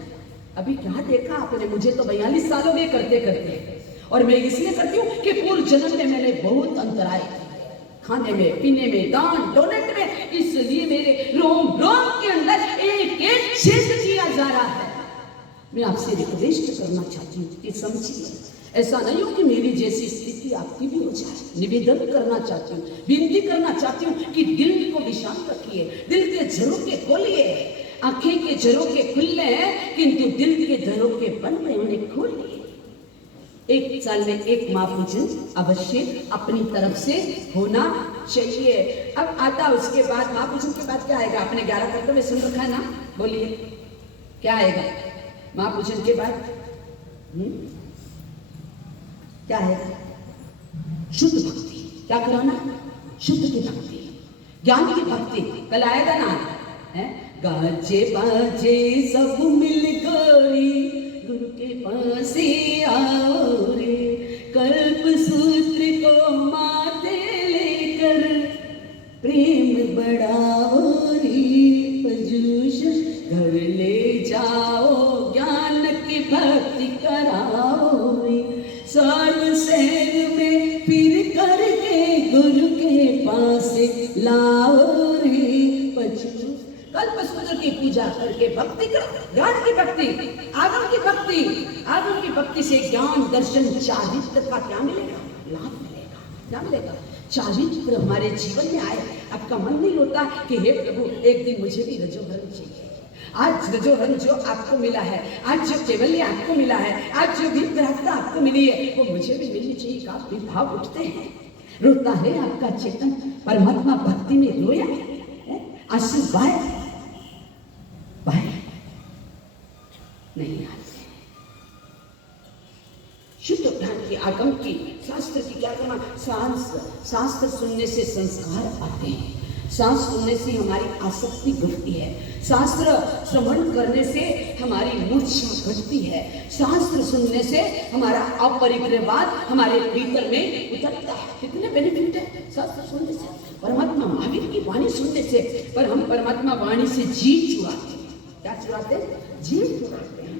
अभी क्या देखा आपने, मुझे तो 42 साल हो गए करते करते, और मैं इसलिए करती हूँ कि पूर्व जन्म में मैंने बहुत अंतराय खाने में, पीने में, दान डोनेट में, इसलिए मेरे रोम रोम के अंदर एक एक छेद किया जा रहा है। मैं आपसे रिक्वेस्ट करना चाहती हूँ कि समझिए, ऐसा नहीं हो कि मेरी जैसी स्थिति आपकी भी हो जाए। निवेदन करना चाहती हूँ, विनती करना चाहती हूँ कि दिल को विशाल रखिए, दिल के झरोके खोलिए। आंखें के झरोके खुले हैं किंतु दिल के झरोके बंद हैं, उन्हें खोलिए। 1 साल में 1 महापूजन अवश्य अपनी तरफ से होना चाहिए। अब आता उसके बाद, महापूजन के बाद क्या आएगा, आपने 11 कर्तव्य सुन रखा है ना, बोलिए क्या आएगा महापूजन के बाद? क्या है? शुद्ध भक्ति। क्या कराना? शुद्ध की भक्ति, ज्ञान की भक्ति। कल आएगा ना, है गाजे बाजे सब मिल गई, गुरु के पास आओ रे, कल्प सूत्र को माथे लेकर प्रेम बढ़ाओ रे, पजूष घर ले जाओ, ज्ञान की भक्ति कराओ रे, सर्व शहर में फिर करके गुरु के पास लाओ रे, पजूष कल्पसूत्र की पूजा करके भक्ति करो। ज्ञान की भक्ति, आगम की भक्ति, आगम की भक्ति से ज्ञान दर्शन चारित्र का क्या मिलेगा? लाभ मिलेगा। क्या मिलेगा? चारित्र हमारे जीवन में आए। आपका मन नहीं होता कि हे प्रभु एक दिन मुझे भी रजोधर्म चाहिए। आज रजोधर्म जो आपको मिला है, आज जो कैवल्य आपको मिला है, आज जो विग्रहता आपको मिली है, वो मुझे भी मिलनी चाहिए। का विभाव उठते हैं, रोता है आपका चेतन। परमात्मा भक्ति में रोया है, आशीर्वाद नहीं आते। शुद्ध ज्ञान की, आगम की, शास्त्र की क्या करना? शास्त्र सुनने से संस्कार आते हैं, सांस सुनने से हमारी आसक्ति घटती है, शास्त्र श्रवण करने से हमारी मूर्छा घटती है, शास्त्र सुनने से हमारा अपरिग्रहवाद हमारे भीतर में उतरता है। कितने बेनिफिट है शास्त्र सुनने से, परमात्मा महावीर की वाणी सुनने से। पर हम परमात्मा वाणी से जी चुराते हैं। क्या चुराते हैं? जी चुराते हैं।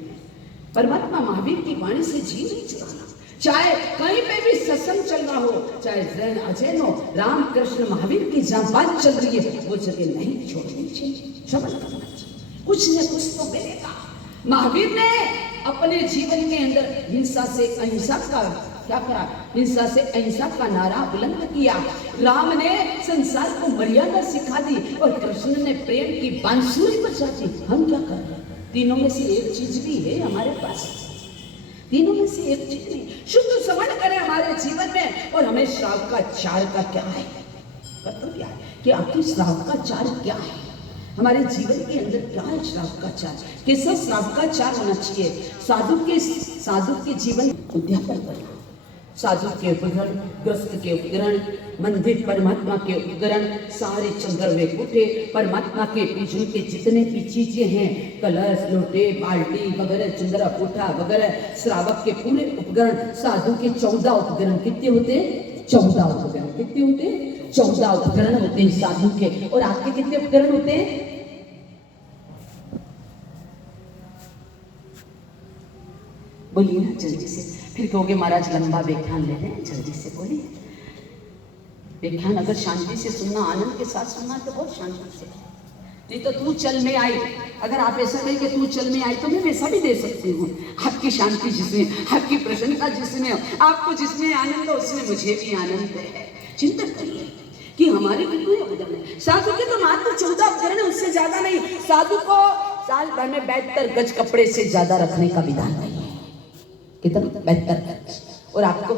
परमात्मा महावीर की वाणी से जी नहीं चुराना। चाहे कहीं पे भी सत्संग चल रहा हो, चाहे जैन अजैन हो, राम कृष्ण महावीर की जहां बात चल रही है वो जगह नहीं छोड़नी चाहिए, श्रवण करना चाहिए, कुछ न कुछ तो मिलेगा। महावीर ने अपने जीवन के अंदर हिंसा से अहिंसा का क्या करा, हिंसा से अहिंसा का नारा बुलंद किया। राम ने संसार को मर्यादा सिखा दी और कृष्ण ने प्रेम की बांसुरी बजा दी। हम क्या कर रहे हैं? तीनों में से एक चीज भी है हमारे पास, तीनों में से एक चीज नहीं। शुद्ध समझ करें हमारे जीवन में, और हमें श्राव का चार का क्या है, मतलब क्या है कि आखिर श्राव का चार क्या है, हमारे जीवन के अंदर क्या है श्राव का चार, कैसा श्राव का चार होना चाहिए। साधु के जीवन उद्यापन करना, साधु के उपकरण, ग्रस्त के उपकरण, मंदिर परमात्मा के उपकरण, सारे चंद्र वे उठे परमात्मा के पूजन के जितने भी चीजें हैं, कलश, लोटे, बाल्टी वगैरह, चंद्र पुठा वगैरह, श्रावक के पूरे उपकरण, साधु के 14 उपकरण कितने होते हैं? 14 उपकरण कितने होते हैं? 14 उपकरण होते हैं साधु के। और आपके कितने उपकरण होते हैं? बोलिए ना जल्दी से, फिर कहोगे महाराज लंबा व्याख्यान ले लें, जल्दी से बोलिए। व्याख्यान अगर शांति से सुनना, आनंद के साथ सुनना तो बहुत शांति से, नहीं तो तू चल में आई, अगर आप ऐसा कहें कि तू चल में आई तो मैं वैसा भी दे सकती हूँ। आपकी शांति जिसमें, आपकी प्रसन्नता जिसमें, आपको जिसमें आनंद हो उसमें मुझे भी आनंद है। चिंतन करिए कि हमारे कितने उपकरण है। साधु के तो मात्र 14 उपकरण है, उससे ज्यादा नहीं। साधु को साल भर में 72 गज कपड़े से ज्यादा रखने का विधान नहीं है। कितना? 72। और आपको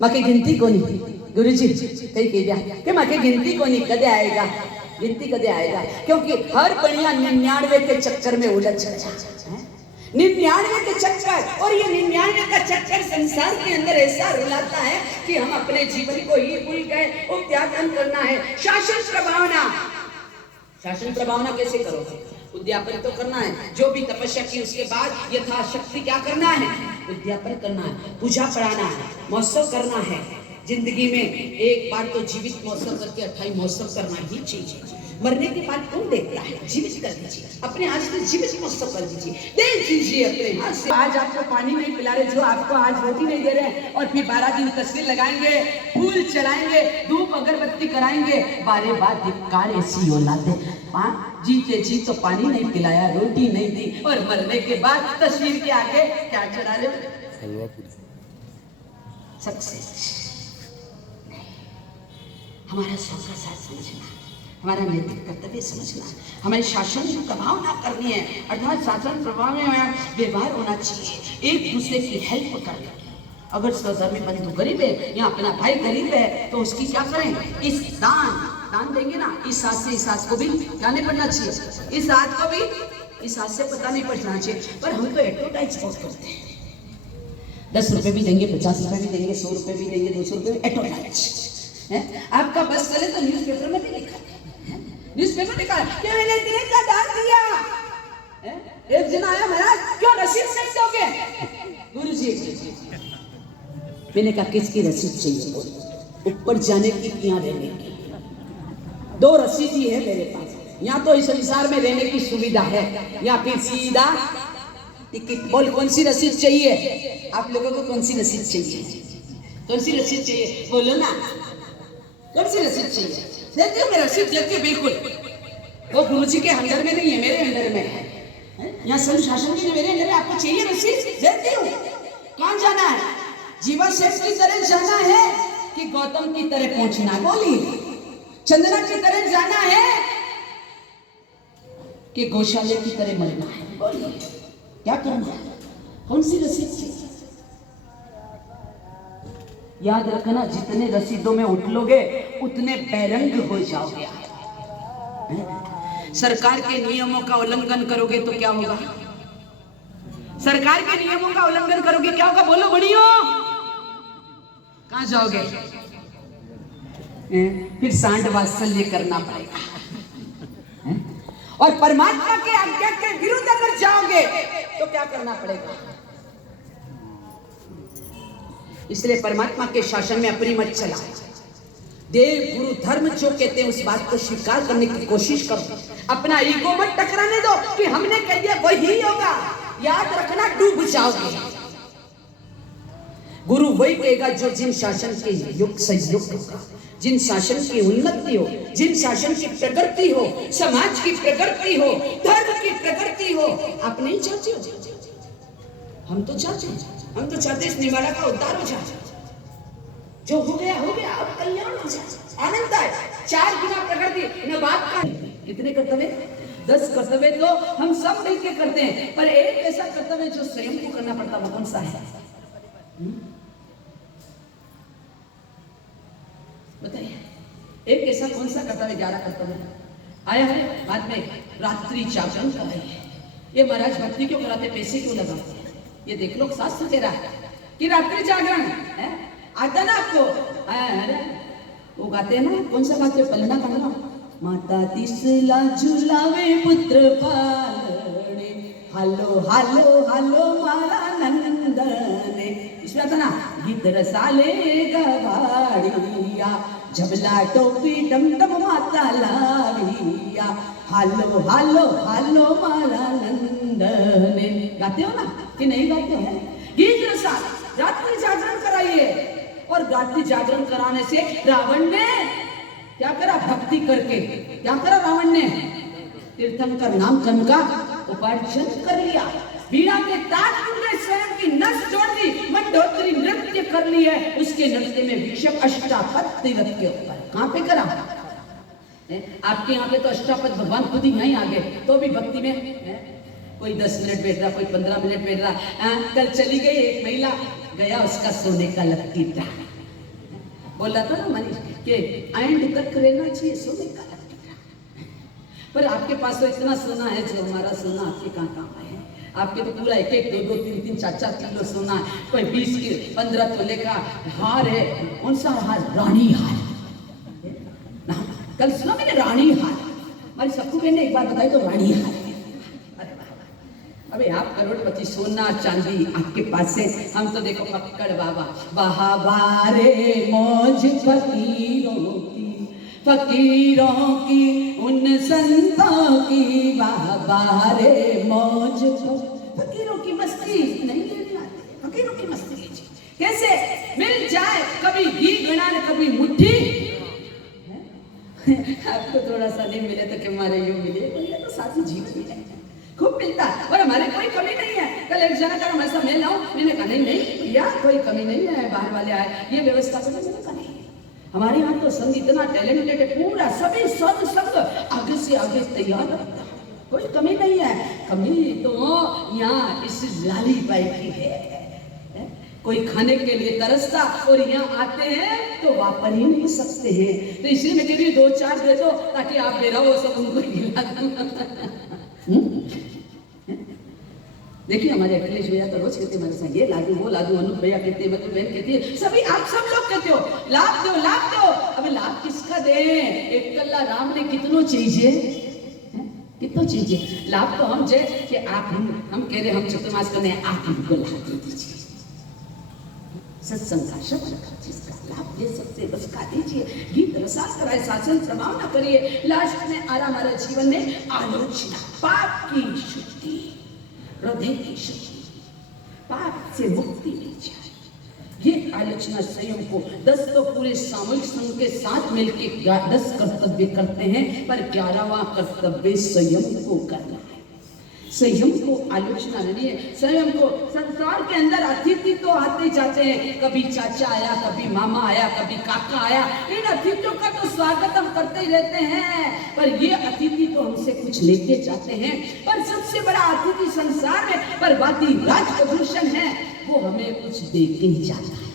माँ की गिनती को नहीं, गुरु जी कही कि माँ की गिनती को नहीं, कदे आएगा गिनती, कदे आएगा, क्योंकि हर बढ़िया 99 के चक्कर में उलझ जाए, 99 के चक्कर। और ये 99 का चक्कर संसार के अंदर ऐसा रुलाता है कि हम अपने जीवन को ही भूल गए। उद्यापन करना है, शासन प्रभावना। शासन प्रभावना कैसे करोगे? उद्यापन तो करना है, जो भी तपस्या की उसके बाद यथाशक्ति क्या करना है? उद्यापन करना है, पूजा पढ़ाना है, महोत्सव करना है। जिंदगी में एक बार तो जीवित महोत्सव करके 28 महोत्सव करना ही चाहिए। मरने के बाद कौन देखता है? जीवित कर दीजिए, अपने हाथ से जीवित महोत्सव कर दीजिए, दे दीजिए अपने हाथ से। आज आपको पानी नहीं पिला रहे, जो आपको आज रोटी नहीं दे रहे, और फिर 12 दिन तस्वीर लगाएंगे, फूल चलाएंगे, धूप अगरबत्ती कराएंगे, बारे बार धिक्कार ऐसी औलादे। जीते जी तो पानी नहीं पिलाया, रोटी नहीं दी, और मरने के बाद तस्वीर के आगे क्या चढ़ा रहे? सक्सेस। हमारा सबका साथ समझना, हमारा नैतिक कर्तव्य समझना, हमें शासन की प्रभाव ना करनी है, अर्थात शासन प्रभाव में व्यवहार होना चाहिए, एक दूसरे की हेल्प करना। अगर स्वधर्मी बंधु गरीब है या अपना भाई गरीब है तो उसकी क्या करें? इस दान देंगे ना, इस हाथ से इस हाथ को भी क्या नहीं पड़ना चाहिए, इस हाथ को भी इस हाथ से पता नहीं पड़ना चाहिए। पर हम तो एडवर्टाइज बहुत करते हैं, 10 रुपए भी देंगे, 50 रुपए भी देंगे, 100 रुपए भी देंगे, 200 रुपए भी, एडवर्टाइज है। आपका बस चले तो न्यूज़पेपर में भी लिखा है, न्यूज़पेपर लिखा है कि मैंने इतने का दान दिया। एक जन आया, महाराज क्यों रसीद नहीं दोगे? गुरु जी मैंने कहा किसकी रसीद चाहिए? ऊपर जाने की, यहाँ रहने की? 2 रसीद ही है मेरे पास, यहाँ तो इस संसार में रहने की सुविधा है, या फिर सीधा टिकट। बोल कौन सी रसीद चाहिए? आप लोगों को कौन सी रसीद चाहिए? कौन सी रसीद चाहिए? बोलो ना, कौन सी रसीद चाहिए? देती हूँ मैं रसीद, देती हूँ बिल्कुल। वो गुरु जी के अंदर में नहीं है, मेरे अंदर में है। यहाँ संघ शासन की मेरे अंदर में, आपको चाहिए रसीद? देती हूँ। कहाँ जाना है? जीवन शेष की तरह जाना है कि गौतम की तरह पहुंचना? बोलिए। चंद्रा की तरह जाना है कि गौशाले की तरह मरना है? बोलिए। क्या करना है? कौन सी रसीद चाहिए? याद रखना, जितने रसीदों में उठलोगे उतने बेरंग हो जाओगे। सरकार के नियमों का उल्लंघन करोगे तो क्या होगा? सरकार के नियमों का उल्लंघन करोगे क्या होगा? बोलो बड़ियों, कहां जाओगे? फिर सांड वात्सल्य करना पड़ेगा। और परमात्मा के आज्ञा के विरुद्ध अगर जाओगे तो क्या करना पड़ेगा? इसलिए परमात्मा के शासन में अपनी मत चला। देव गुरु धर्म जो कहते हैं उस बात को स्वीकार करने की कोशिश करो। अपना ईगो मत टकराने दो कि हमने कह दिया वही होगा। याद रखना डूब जाओगे। गुरु वही कहेगा जो जिन शासन के युग से युग होगा, जिन शासन की उन्नति हो, जिन शासन की प्रगति हो, समाज की प्रगति हो, धर्म की प्रगति हो। आप नहीं चाहते हो? हम तो चाहते हैं। हम तो चाहते इस निवाड़ा का उद्धार हो जाए। जो हो गया अब कल्याण हो जाए, आनंद आए। 4 गुना प्रकृति न बात का। कितने कर्तव्य? 10 कर्तव्य तो हम सब मिलकर करते हैं, पर एक ऐसा कर्तव्य जो स्वयं को करना पड़ता, वो कौन सा है? बताइए, एक ऐसा कौन सा कर्तव्य? 11 कर्तव्य आया है। बाद में रात्रि जागरण कराइए। ये महाराज भक्ति क्यों कराते, पैसे क्यों लगाते? ये देख लो, शास्त्र कह रहा है कि रात्रि जागरण है। आता ना आपको? वो गाते हैं ना, कौन सा गाते हो? पलना गाना। माता तिसला झुलावे पुत्र पालने, हालो हालो हालो मारा नंदने। इसमें आता ना, गीत रसाले गवाड़िया, झबला टोपी टमटम माता लाविया, हालो हालो हालो मारा नंदने। गाते हो ना कि नहीं गाते हैं? गीत रसाल रात्रि जागरण कराइए। और रात्रि जागरण कराने से रावण ने क्या करा? भक्ति करके क्या करा रावण ने? तीर्थंकर नाम कर्म का उपार्जन कर लिया। वीणा के तार टूटे, स्वयं की नस जोड़ दी, मंडोत्री नृत्य कर लिया। उसके नृत्य में विषय अष्टापद तीर्थ के ऊपर। कहां पे करा? आपके यहाँ पे तो अष्टापद भगवान खुद ही नहीं आ गए, तो भी भक्ति में कोई 10 मिनट बैठ रहा, कोई 15 मिनट बैठ रहा। कल चली गई एक महिला, गया उसका सोने का लक्की था। बोला था ना मनीष के एंड तक रहना चाहिए सोने का लक्की था। पर आपके पास तो इतना सोना है, जो हमारा सोना आपके कहाँ काम है? आपके तो पूरा 1-1, 2-2, 3-3, 4-4 किलो सोना है। कोई 20 के 15 तोले का हार है। कौन सा हार? रानी हार। कल सुना मैंने, रानी हार। हमारी सबको मैंने एक बार बताई तो रानी हार। अबे आप करोड़पति, सोना चांदी आपके पास है, हम तो देखो पक्कड़ बाबा। बहाबारे मौज फकीरों की उन संतों की, बहाबारे मौज फकीरों की मस्ती नहीं लेने आते। फकीरों की मस्ती लीजिए। कैसे? मिल जाए कभी घी गणाने, कभी मुट्ठी। आपको थोड़ा सा नहीं मिले तो क्या हमारे यूं मिले? तो साथी जीवन मिले, खूब मिलता है। और हमारे कोई कमी नहीं है। कल एक जना कहा मैं मिल लाऊं, मैंने कहा नहीं भैया कोई कमी नहीं है, बाहर वाले आए ये व्यवस्था करो। मैंने कहा नहीं, हमारे यहाँ तो संघ इतना टैलेंटेड है, पूरा सभी संघ आगे से आगे तैयार रखता है, कोई कमी नहीं है। कमी तो यहाँ इस लाली बाई की है। कोई खाने के लिए तरसता और यहाँ आते हैं तो वापर ही नहीं सकते हैं। तो इसलिए मैं कह रही हूँ 2-4 दे दो ताकि आप मेरा वो सब उनको खिला दो। देखिए हमारे अखिलेश भैया तो रोज कहते मेरे साथ ये लादू वो लादू, अनु भैया कहते हैं, मतलब बहन कहती है, सभी आप सब लोग कहते हो लाभ दो लाभ दो। अबे लाभ किसका दे? एक कल्ला राम ने कितनों चीजे, कितनों चीजे लाभ तो हम जे कि आप हम कह रहे हम चतुर्मास करने, आप हमको लाभ दे दीजिए। सत्संग का श्रवण कर, जिसका लाभ दे सकते बस का दीजिए। गीत रसाल कराए, शासन प्रभाव न करिए। लास्ट में आ रहा हमारे जीवन में आलोचना, पाप की शुद्धि, हृदय की शुद्धि, पाप से मुक्ति मिल जाए। ये आलोचना स्वयं को 10 तो पूरे सामूहिक संघ के साथ मिलकर 10 कर्तव्य करते हैं, पर 11वां कर्तव्य स्वयं को करना है। स्वयं को आलोचना नहीं है। स्वयं को संसार के अंदर अतिथि तो आते जाते हैं, कभी चाचा आया, कभी मामा आया, कभी काका आया। इन अतिथियों का तो स्वागत हम करते ही रहते हैं, पर ये अतिथि तो हमसे कुछ लेके जाते हैं। पर सबसे बड़ा अतिथि संसार में परवाती राजभूषण है, वो हमें कुछ देके ही जाता है।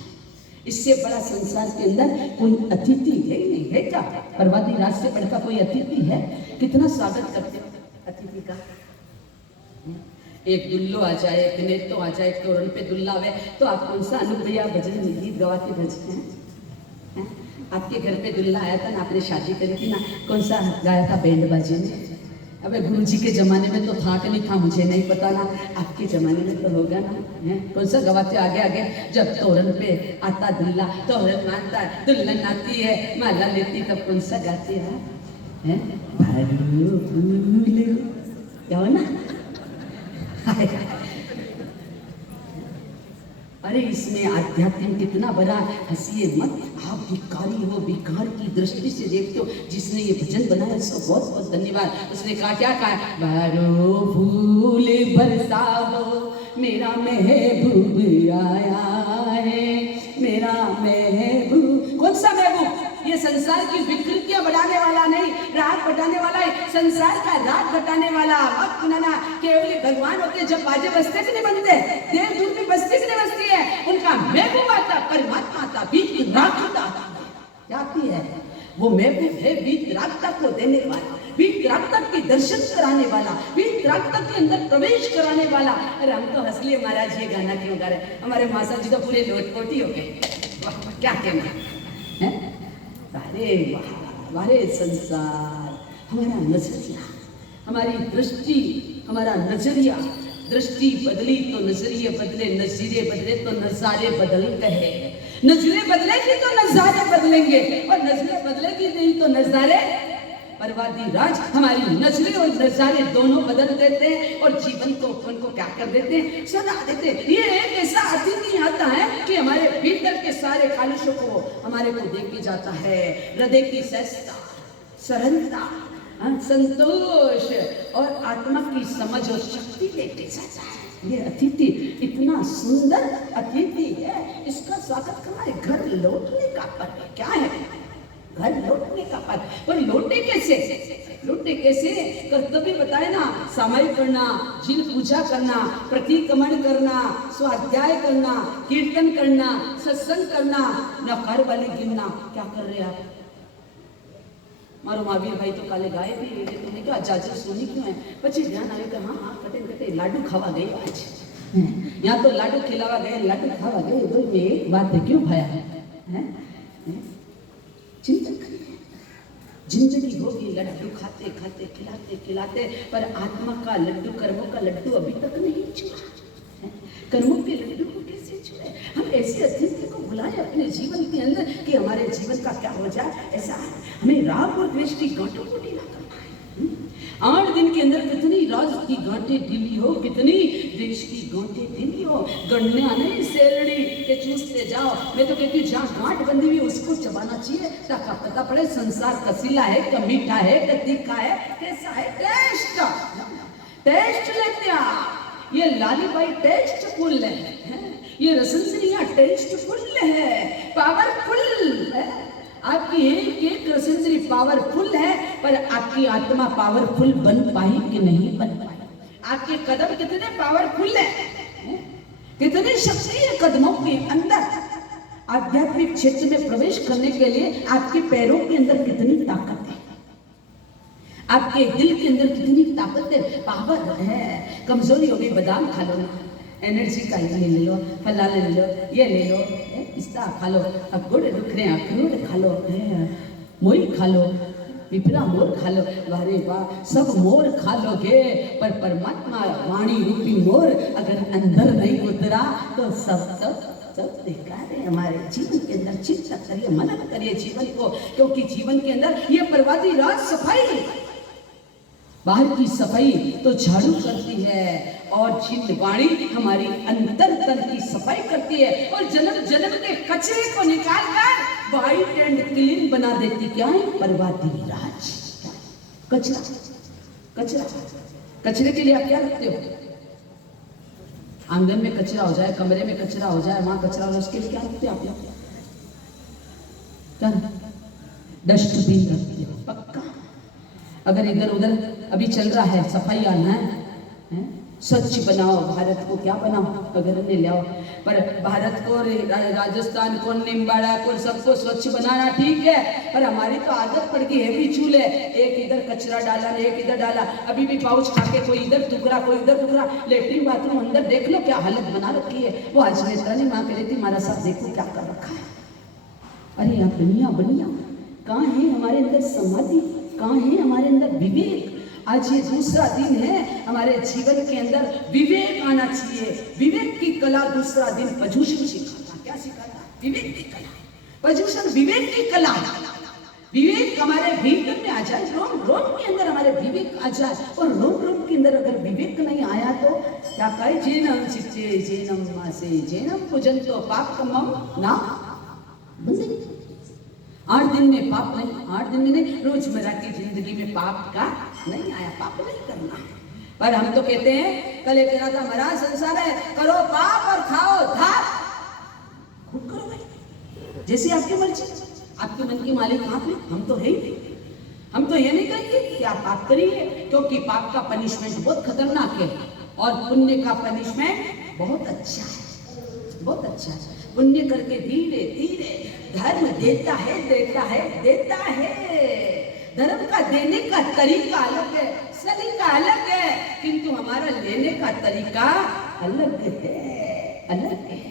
इससे बड़ा संसार के अंदर कोई अतिथि है ही नहीं, है क्या? परवाती राज से बढ़कर कोई अतिथि है? कितना स्वागत करते हो अतिथि का। एक दुल्लो आ जाए, एक नेतो आ जाए, तोरण पे दुल्ला आवे तो आप कौन सा अनुभैया भजन गीत गवाते भजते हैं? आपके घर पे दुल्ला आया था ना, आपने शादी करी थी ना, कौन सा गाया था बैंड बाजे में? अबे गुरु जी के जमाने में तो था कि नहीं था मुझे नहीं पता ना, आपके जमाने में तो होगा ना। है कौन सा गवाते? आगे आगे जब तोरण पे आता दुल्ला, तोरण मानता है, दुल्हन आती है, माला लेती, तब कौन सा गाते हैं? क्या हो ना अरे इसमें आध्यात्म कितना बड़ा, हंसिए मत, आप भिखारी हो, भिखार की दृष्टि से देखते हो। जिसने ये भजन बनाया उसको बहुत बहुत धन्यवाद। उसने कहा, क्या कहा, बारो फूल बरसाओ मेरा महबूब आया है, मेरा महबूब। कौन सा महबूब? ये संसार की विकृतियां बढ़ाने वाला नहीं, रात बढ़ाने वाला है, संसार का रात घटाने वाला। अब सुनाना, केवल भगवान होते जब बाजे बजते कि नहीं बनते, देव दूत भी बजती कि नहीं बजती है, उनका महबूब आता, परमात्मा आता, बीत रात जाती है। वो महबूब है बीत रात को देने वाला, बीत रात की दर्शन कराने वाला, बीत रात के अंदर प्रवेश कराने वाला। अरे हम तो हंस लिए महाराज, ये गाना क्यों गा रहे, हमारे मासा जी तो पूरे लोटपोटी हो गए। क्या कहना है, वारे वारे संसार, हमारा नजरिया, हमारी दृष्टि, हमारा नजरिया, दृष्टि बदली तो नजरिए बदले, नजरिए बदले तो नजारे बदल गए। नजरें बदलेगी तो नजारे बदलेंगे, और नजरें बदलेगी नहीं तो नजारे बर्बादी राज। हमारी नजरें और नजारे दोनों बदल देते हैं और जीवन को उनको क्या कर देते हैं, सदा देते हैं। ये एक ऐसा अतिथि आता है कि हमारे भीतर के सारे खालिशों को हमारे को दे के जाता है। हृदय की सहजता, सरलता, संतोष और आत्मा की समझ और शक्ति लेके जाता है। ये अतिथि इतना सुंदर अतिथि है, इसका स्वागत करना है। घर लौटने का पर्व क्या है, घर लौटने का पर्व। पर लौटे कैसे, लौटे कैसे, कर्तव्य बताए ना, सामायिक करना, जिन पूजा करना, प्रतिक्रमण करना, स्वाध्याय करना, कीर्तन करना, सत्संग करना, नकार वाली गिनना। क्या कर रहे आप? मारो महावीर भाई तो काले गाय भी तुमने क्या जाजर सोनी क्यों है? પછી ध्यान आवे कि हाँ हाँ कटे कटे लाडू खावा गए आज, यहाँ तो लाडू खिलावा गए, लाडू खावा गए। तो ये एक बात है, क्यों भाया है? चिंतन करिए, जिंदगी होगी लड्डू खाते खाते खिलाते खिलाते, पर आत्मा का लड्डू, कर्मों का लड्डू अभी तक नहीं छुआ। कर्मों के लड्डू को कैसे छुए? हम ऐसे अतिथि को बुलाए अपने जीवन के अंदर कि हमारे जीवन का क्या हो जाए। ऐसा हमें राग और द्वेष की गांठों को ढीला करना है। 8 दिन के अंदर कितनी राग की गांठें ढीली हो, कितनी द्वेष की गांठें ढीली हो, गणना नहीं सेरड़ी के चूसते जाओ। मैं तो कहती हूँ जहाँ गांठ बंधी हुई उसको चबाना चाहिए ताकि पता पड़े संसार कसीला है, का मीठा है, का तीखा है, कैसा है। टेस्ट टेस्ट लेते हैं। ये लालीबाई टेस्टफुल है, ये रसंसरियां टेस्टफुल है, पावरफुल है। आपकी एक एक रसंसरी पावरफुल है, पर आपकी आत्मा पावरफुल बन पाई कि नहीं बन पाई? आपके कदम कितने पावरफुल है, कितनी शक्ति है कदमों के अंदर। आध्यात्मिक क्षेत्र में प्रवेश करने के लिए आपके पैरों के अंदर कितनी ताकत है, आपके दिल के अंदर कितनी ताकत है, पावर है। कमजोरी होगी, बादाम खा लो, एनर्जी का ये ले लो, फला ले लो, ये ले लो, पिस्ता खा लो, अखरोट रुख रहे हैं अखरोट खा लो, मोई खा लो, पिपरा मोर खा लो। वारे वाह, सब मोर खा लोगे, पर परमात्मा वाणी रूपी मोर अगर अंदर नहीं उतरा तो सब बेकार है। हमारे जीवन के अंदर चिंता करिए, मनन करिए जीवन को, क्योंकि जीवन के अंदर ये बर्बादी राज सफाई, बाहर की सफाई तो झाड़ू करती है, और जिन वाणी हमारी अंतर तन की सफाई करती है, और जन्म जन्म के कचरे को निकाल कर वाइट एंड क्लीन बना देती। क्या है? बर्बादी राज। कचरा कचरा, कचरे के लिए आप क्या रखते हो? आंगन में कचरा हो जाए, कमरे में कचरा हो जाए, वहां कचरा हो जाए, उसके लिए क्या रखते हो आप? क्या? डस्टबिन रखते हो, पक्का। अगर इधर उधर अभी चल रहा है, सफाई आना है, स्वच्छ बनाओ भारत को। क्या बनाओ? अगर ले लाओ, पर भारत को, राजस्थान को, निम्बाड़ा को, सबको स्वच्छ बनाना ठीक है, पर हमारी तो आदत पड़ गई है भी चूल्हे, एक इधर कचरा डाला, एक इधर डाला, अभी भी पाउच खा के कोई इधर टुकड़ा, कोई इधर टुकड़ा। लेटरिन बाथरूम अंदर देख लो क्या हालत बना रखी है। वो आज नेत्रानी माँ कह रही थी, हमारा साथ देखो क्या कर रखा है। अरे यहाँ बनिया बनिया, कहाँ है हमारे अंदर समाधि, कहाँ है हमारे अंदर विवेक? आज ये दूसरा दिन है, हमारे जीवन के अंदर विवेक आना चाहिए। विवेक की कला दूसरा दिन पर्युषण सिखाता। क्या सिखाता? विवेक की कला। पर्युषण विवेक की कला, विवेक हमारे भीतर में आ जाए, रोम रोम के अंदर हमारे विवेक आ जाए। और रोम रोम के अंदर अगर विवेक नहीं आया तो क्या कहे, जेनम चित्ते जेनम मासे जेनम पूजन तो पाप कमम ना बंदे। 8 दिन में पाप नहीं, 8 दिन में नहीं, रोजमर्रा की जिंदगी में पाप का नहीं आया, पाप नहीं करना है। पर हम तो कहते हैं कल एक कहना था, हमारा संसार है, करो पाप और खाओ धाप। खूब करो भाई, जैसी आपकी मर्जी, आपके मन की मालिक आप हैं, हम तो है ही। हम तो ये नहीं कहेंगे कि आप पाप करिए, क्योंकि पाप का पनिशमेंट बहुत खतरनाक है और पुण्य का पनिशमेंट बहुत अच्छा है, बहुत अच्छा है। पुण्य करके धीरे धीरे धर्म देता है, देता है, देता है। धर्म का देने का तरीका अलग है, सलीका अलग है, किंतु हमारा लेने का तरीका अलग है, अलग है।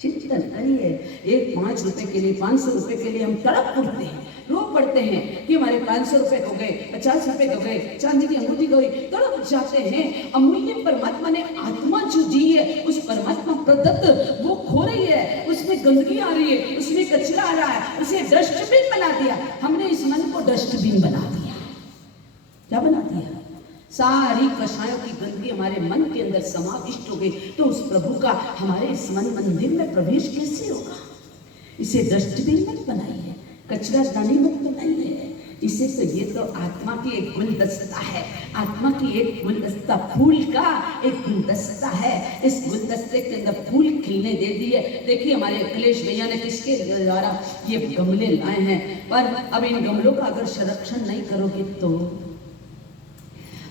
चिंतन करिए, एक 5 रुपए के लिए, 500 रुपए के लिए हम तड़प उठते हैं, रो पड़ते हैं कि हमारे 500 रुपए हो गए, 50 रुपए हो गए, चांदी की अंगूठी गई, तड़प जाते हैं। अमूल्य परमात्मा ने आत्मा जो दी है, उस परमात्मा प्रदत्त वो खो रही है, उसमें गंदगी आ रही है, उसमें कचरा आ रहा है, उसे डस्टबिन बना दिया। हमने इस मन को डस्टबिन बना दिया। क्या बना दिया? सारी कषायों की गंदगी हमारे मन के अंदर समाविष्ट हो गई, तो उस प्रभु का हमारे इस मन मंदिर में प्रवेश कैसे होगा? इसे डस्टबिन मत बनाइए, कचरा दानी मत बनाइए। इसे तो ये तो आत्मा की एक गुलदस्ता है, आत्मा की एक गुलदस्ता, फूल का एक गुलदस्ता है। इस गुलदस्ते के अंदर फूल खिलने दे दिए। देखिए हमारे अखिलेश भैया ने किसके द्वारा ये गमले लाए हैं, पर अब इन गमलों का अगर संरक्षण नहीं करोगे तो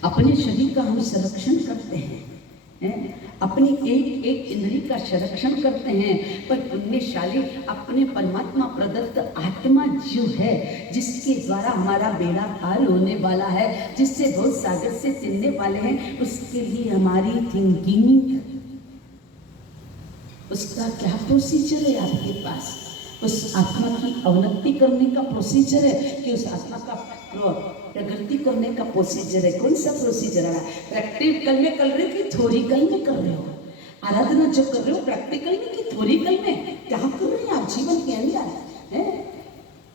अपने शरीर का हम संरक्षण करते हैं, अपनी एक एक इंद्री का संरक्षण करते हैं, पर पुण्यशाली अपने परमात्मा प्रदत्त आत्मा जो है, जिसके द्वारा हमारा बेड़ा पार होने वाला है, जिससे बहुत सागर से चिन्हने वाले हैं, उसके लिए हमारी थिंकिंग, उसका क्या प्रोसीजर है आपके पास? उस आत्मा की अवनति करने का प्रोसीजर है कि उस आत्मा का प्रगति करने का प्रोसीजर है? कौन सा प्रोसीजर है? प्रैक्टिकल में कर रहे हो कि थ्योरिकल में कर रहे हो? आराधना जो कर रहे हो प्रैक्टिकल में कि थ्योरिकल में? क्या कर रहे हैं आप जीवन के अंदर?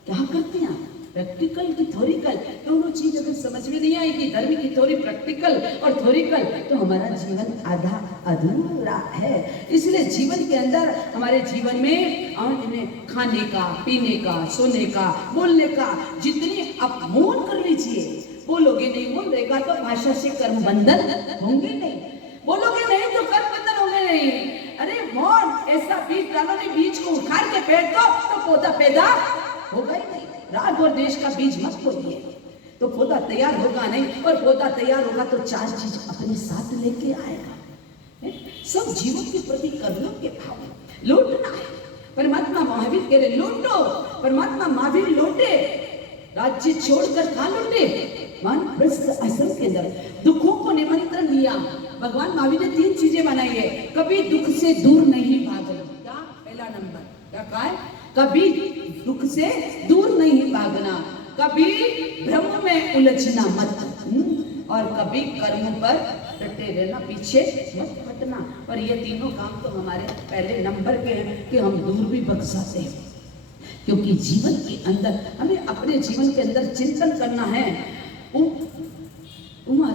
क्या करते हैं आप? प्रैक्टिकल की थ्योरिकल, दोनों चीज अगर समझ में नहीं आएगी, धर्म की थ्योरी प्रैक्टिकल और थ्योरिकल, तो हमारा जीवन आधा अधूरा है। इसलिए जीवन के अंदर, हमारे जीवन में खाने का, पीने का, सोने का, बोलने का, जितनी आप मौन कर लीजिए। बोलोगे नहीं, बोल रहेगा तो भाषा से कर्म बंधन होंगे नहीं, बोलोगे नहीं तो कर्म बंधन होंगे नहीं। अरे मौन ऐसा बीज डालो, नहीं बीज को उखाड़ के फेंक दो तो पौधा पैदा होगा ही नहीं। राग और देश का बीज मत बोलिए तो पौधा तैयार होगा नहीं, और पौधा तैयार होगा तो 4 चीज अपने साथ लेके आएगा। सब जीवों के प्रति करुणा के भाव लौटना है। परमात्मा महावीर कह रहे लौटो, परमात्मा महावीर लौटे, राज्य छोड़कर कहां लौटे? वानप्रस्थ आश्रम के अंदर दुखों को निमंत्रण दिया। भगवान महावीर ने 3 चीजें बनाई है। कभी दुख से दूर नहीं भागना, क्या पहला नंबर क्या कहा है? कभी दुख से दूर नहीं भागना, कभी भ्रम में उलझना मत, और कभी कर्म पर डटे रहना, पीछे मत हटना। और ये तीनों काम तो हमारे पहले नंबर के हैं कि हम दूर भी भग जाते हैं, क्योंकि जीवन के अंदर हमें अपने जीवन के अंदर चिंतन करना है। उमा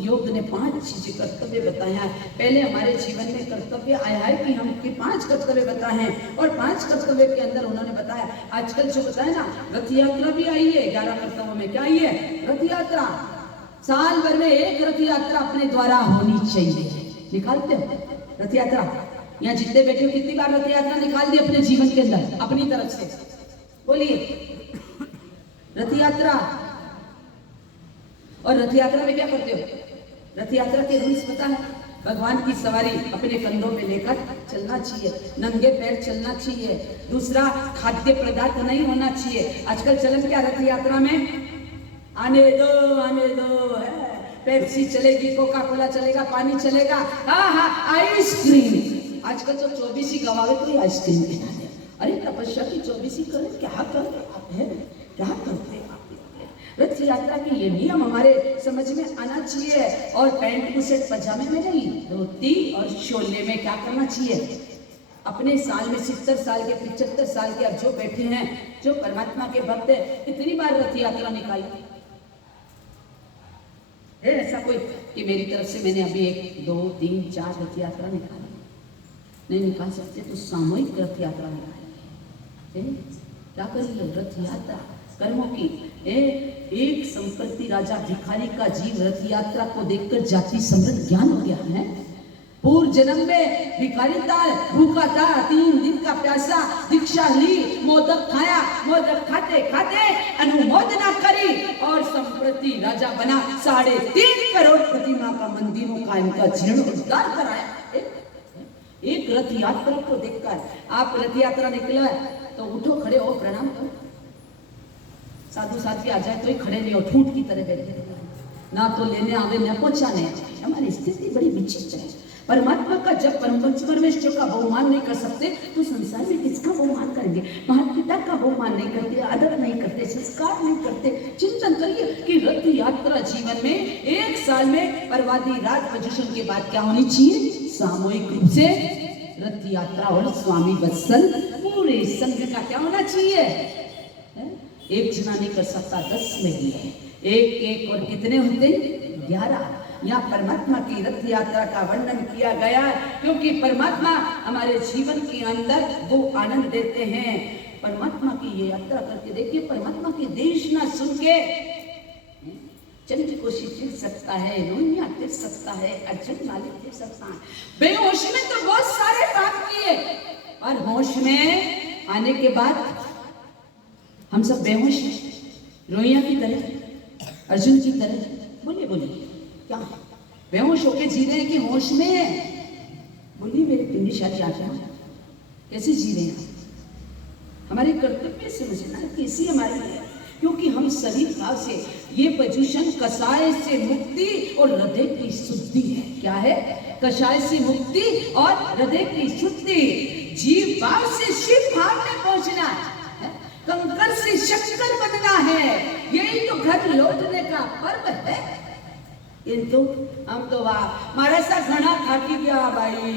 योग ने 5 चीजें कर्तव्य बताया। पहले हमारे जीवन में कर्तव्य आया है कि हम के 5 कर्तव्य बताए हैं, और 5 कर्तव्य के अंदर उन्होंने बताया, आजकल जो बताया ना, रथ यात्रा भी आई है। 11 कर्तव्यों में क्या आई है? रथ यात्रा। साल भर में एक रथ यात्रा अपने द्वारा होनी चाहिए। निकालते हो रथ यात्रा? यहाँ जितने बैठे हो कितनी बार रथ यात्रा निकाल दी अपने जीवन के अंदर अपनी तरफ से? बोलिए। रथ यात्रा। और रथ यात्रा में क्या करते हो? रथ यात्रा के रूल्स पता है? भगवान की सवारी अपने कंधों में लेकर चलना चाहिए, नंगे पैर चलना चाहिए। दूसरा, खाद्य पदार्थ नहीं होना चाहिए। आजकल चलन क्या रथ यात्रा में? आने दो है, पेप्सी चलेगी, कोका कोला चलेगा, पानी चलेगा, हाँ आइसक्रीम। आजकल तो 24 ही गवावे तो आइसक्रीम खिला दे। अरे तपस्या की 24 ही करें, क्या कर आप है, क्या करते आप? रथ यात्रा के ये नियम हमारे समझ में आना चाहिए। और पैंट बुशर्ट पजामे में नहीं, धोती और शोले में क्या करना चाहिए? अपने साल में 70 साल के 75 साल के अब जो बैठे हैं, जो परमात्मा के भक्त है, कितनी बार रथ यात्रा निकाली है? ऐसा कोई कि मेरी तरफ से मैंने अभी 1 2 3 4 रथ यात्रा निकाली? नहीं निकाल सकते तो सामूहिक रथ यात्रा निकालेंगे। क्या करेंगे? रथ यात्रा कर्मों की। एक संप्रति राजा भिखारी का जीव रथ यात्रा को देखकर जाति समृद्ध ज्ञान हो गया है। पूर्व जन्म में भिखारी था, भूखा था, 3 दिन का प्यासा, दीक्षा ली, मोदक खाया, मोदक खाते खाते अनुमोदना करी और संप्रति राजा बना। 3.5 करोड़ प्रतिमा का मंदिरों का इनका जीर्णोद्धार कराया। एक रथ यात्रा को देखकर आप रथ यात्रा निकला तो उठो, खड़े हो, प्रणाम करो। साधु साथी आ जाए तो ही खड़े नहीं हो, ठूंठ की तरह बैठे, ना तो लेने आवे न पहुंचाने आवे। हमारी स्थिति बड़ी विचित्र है। परमात्मा का जब परमेश्वर का बहुमान नहीं कर सकते तो संसार में किसका बहुमान करेंगे? महान पिता का बहुमान नहीं करते, आदर नहीं करते, संस्कार नहीं करते। चिंतन करिए कि रथ यात्रा जीवन में 1 साल में परवादी राज प्रदूषण के बाद क्या होनी चाहिए? सामूहिक रूप से रथ यात्रा और स्वामी वत्सल पूरे संघ का क्या होना चाहिए? एक जना नहीं कर सकता, 10 में ही है। एक और कितने होते? 11। यहाँ परमात्मा की रथ यात्रा का वर्णन किया गया क्योंकि परमात्मा हमारे जीवन के अंदर वो आनंद देते हैं। परमात्मा की ये यात्रा करके देखिए, परमात्मा की देशना सुन के चंद्र को शिक्षित सकता है, रोहिया तिर सकता है, अर्जुन मालिक तिर सकता है। बेहोश में तो बहुत सारे काम किए और होश में आने के बाद हम सब बेहोश हैं, रोहिया की तरह, अर्जुन की तरह। बोलिए बोलिए, क्या बेहोश होके जी रहे हैं कि होश में है? बोलिए मेरे पिंडीशाली आत्मा, कैसे जी रहे हैं? हमारे कर्तव्य समझना कैसी हमारी है, क्योंकि हम सभी भाव से ये प्रदूषण कषाय से मुक्ति और हृदय की शुद्धि है। क्या है? कषाय से मुक्ति और हृदय की शुद्धि। जीव भाव से शिव भाव में पहुंचना है, कंकर से शक्कर बनना है। यही तो घर लौटने का पर्व है। किंतु हम तो वाह मारा सा घना थाकी गया भाई।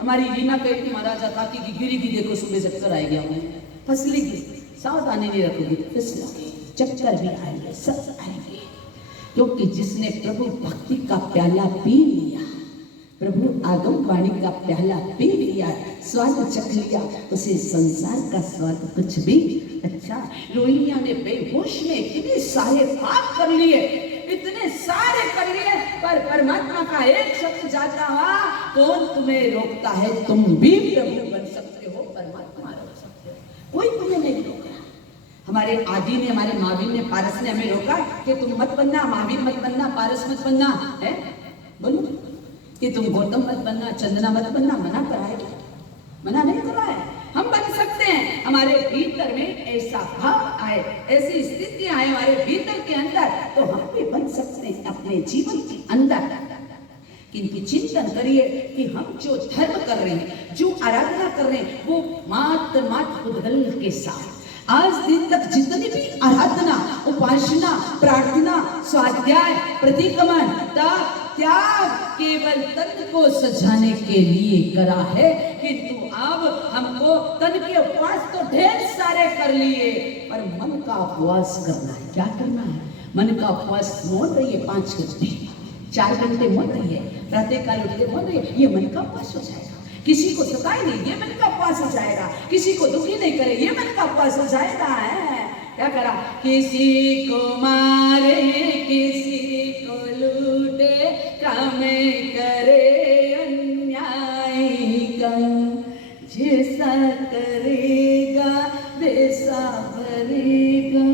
हमारी रीना कहती थी महाराजा थाकी की गिरी की, देखो सुबह चक्कर आ गया हूँ, फसली की सावधानी नहीं रखोगी फिसलोगे, चक्कर भी आएंगे, सब आएंगे। क्योंकि जिसने प्रभु भक्ति का प्याला पी लिया, प्रभु आगम वाणी का प्याला पी लिया, स्वाद चख लिया, उसे संसार का स्वाद कुछ भी अच्छा। रोहिणिया ने बेहोश में इतने सारे पाप कर लिए, इतने सारे कर लिए, पर परमात्मा का एक शब्द जाता हुआ, कौन तुम्हें रोकता है? तुम भी प्रभु बन सकते हो, परमात्मा रोक सकते हो, कोई तुम्हें नहीं रोका। हमारे आदि ने, हमारे महावीर ने, पारस ने हमें रोका कि तुम मत बनना, महावीर मत बनना, पारस मत बनना, है बोलो कि तुम गौतम मत बनना, चंदना मत बनना। मना कराएगा? मना नहीं करा है। हम बन सकते हैं, हमारे भीतर में ऐसा भाव आए, ऐसी स्थिति आए हमारे भीतर के अंदर, तो हम भी बन सकते हैं अपने जीवन के अंदर। किंतु चिंतन करिए कि हम जो धर्म कर रहे हैं, जो आराधना कर रहे हैं, वो मात्र उद्गल के साथ आज दिन तक जितनी भी आराधना, उपासना, प्रार्थना, स्वाध्याय, प्रतिक्रमण, त्याग केवल तन को सजाने के लिए करा है। किंतु अब हमको तन के उपवास तो ढेर सारे कर लिए, पर मन का उपवास करना है। क्या करना है? मन का उपवास मोड़ रही है, 5 घंटे 4 घंटे मोड़ रही है, प्रातः काल उठ के मोड़ रही है, ये मन का उपवास हो जाएगा। किसी को सताए नहीं, ये मन का उपवास हो जाएगा। किसी को दुखी नहीं करे, ये मन का उपवास हो जाएगा। है क्या करा? किसी को मारे, किसी को लूटे, काम करे अन्याय का, जैसा करेगा वैसा भरेगा,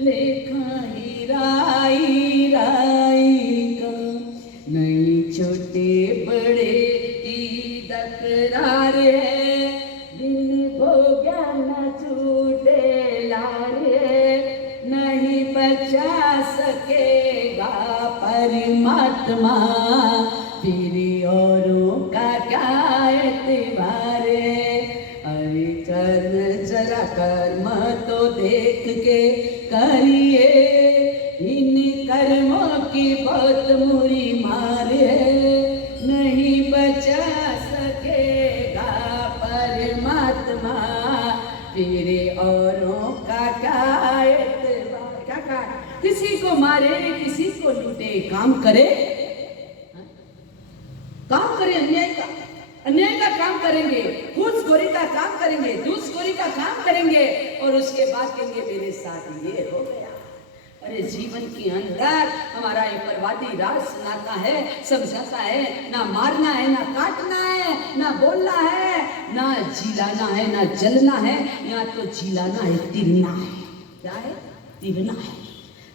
लेखा ही राई राई का। नहीं छोटे बड़े तकरार है, दिन भोग्या न छूटे लारे, नहीं बचा सकेगा परमात्मा, फिर औरों का क्या एतबार है। अरे कर्म जरा कर्म तो देख के करिए, इन कर्मों की बहुत बुरी मार है, नहीं बचा सकेगा पर परमात्मा, तेरे औरों का क्या एतबार। क्या कहा? किसी को मारे किसी को लूटे, काम करे, काम करे अन्याय का काम करेंगे, घूसखोरी का काम करेंगे, घूसखोरी का काम करेंगे और उसके बाद कहेंगे मेरे साथ ये हो गया। अरे जीवन के अंदर हमारा ये परवादी राज सुनाता है, समझाता है, ना मारना है, ना काटना है, ना बोलना है, ना जिलाना है, ना जलना है, यहाँ तो जिलाना है, तिरना है। क्या है? तिरना है।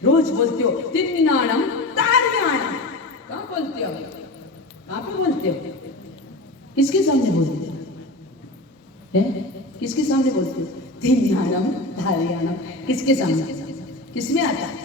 रोज बोलते हो तिरनाणम तारियाणम, कहाँ बोलते हो? कहाँ पे बोलते हो? किसके सामने बोलते हो? किसके सामने बोलते हो? तिरनाणम तारियाणम, किसके सामने? किसमें आता है?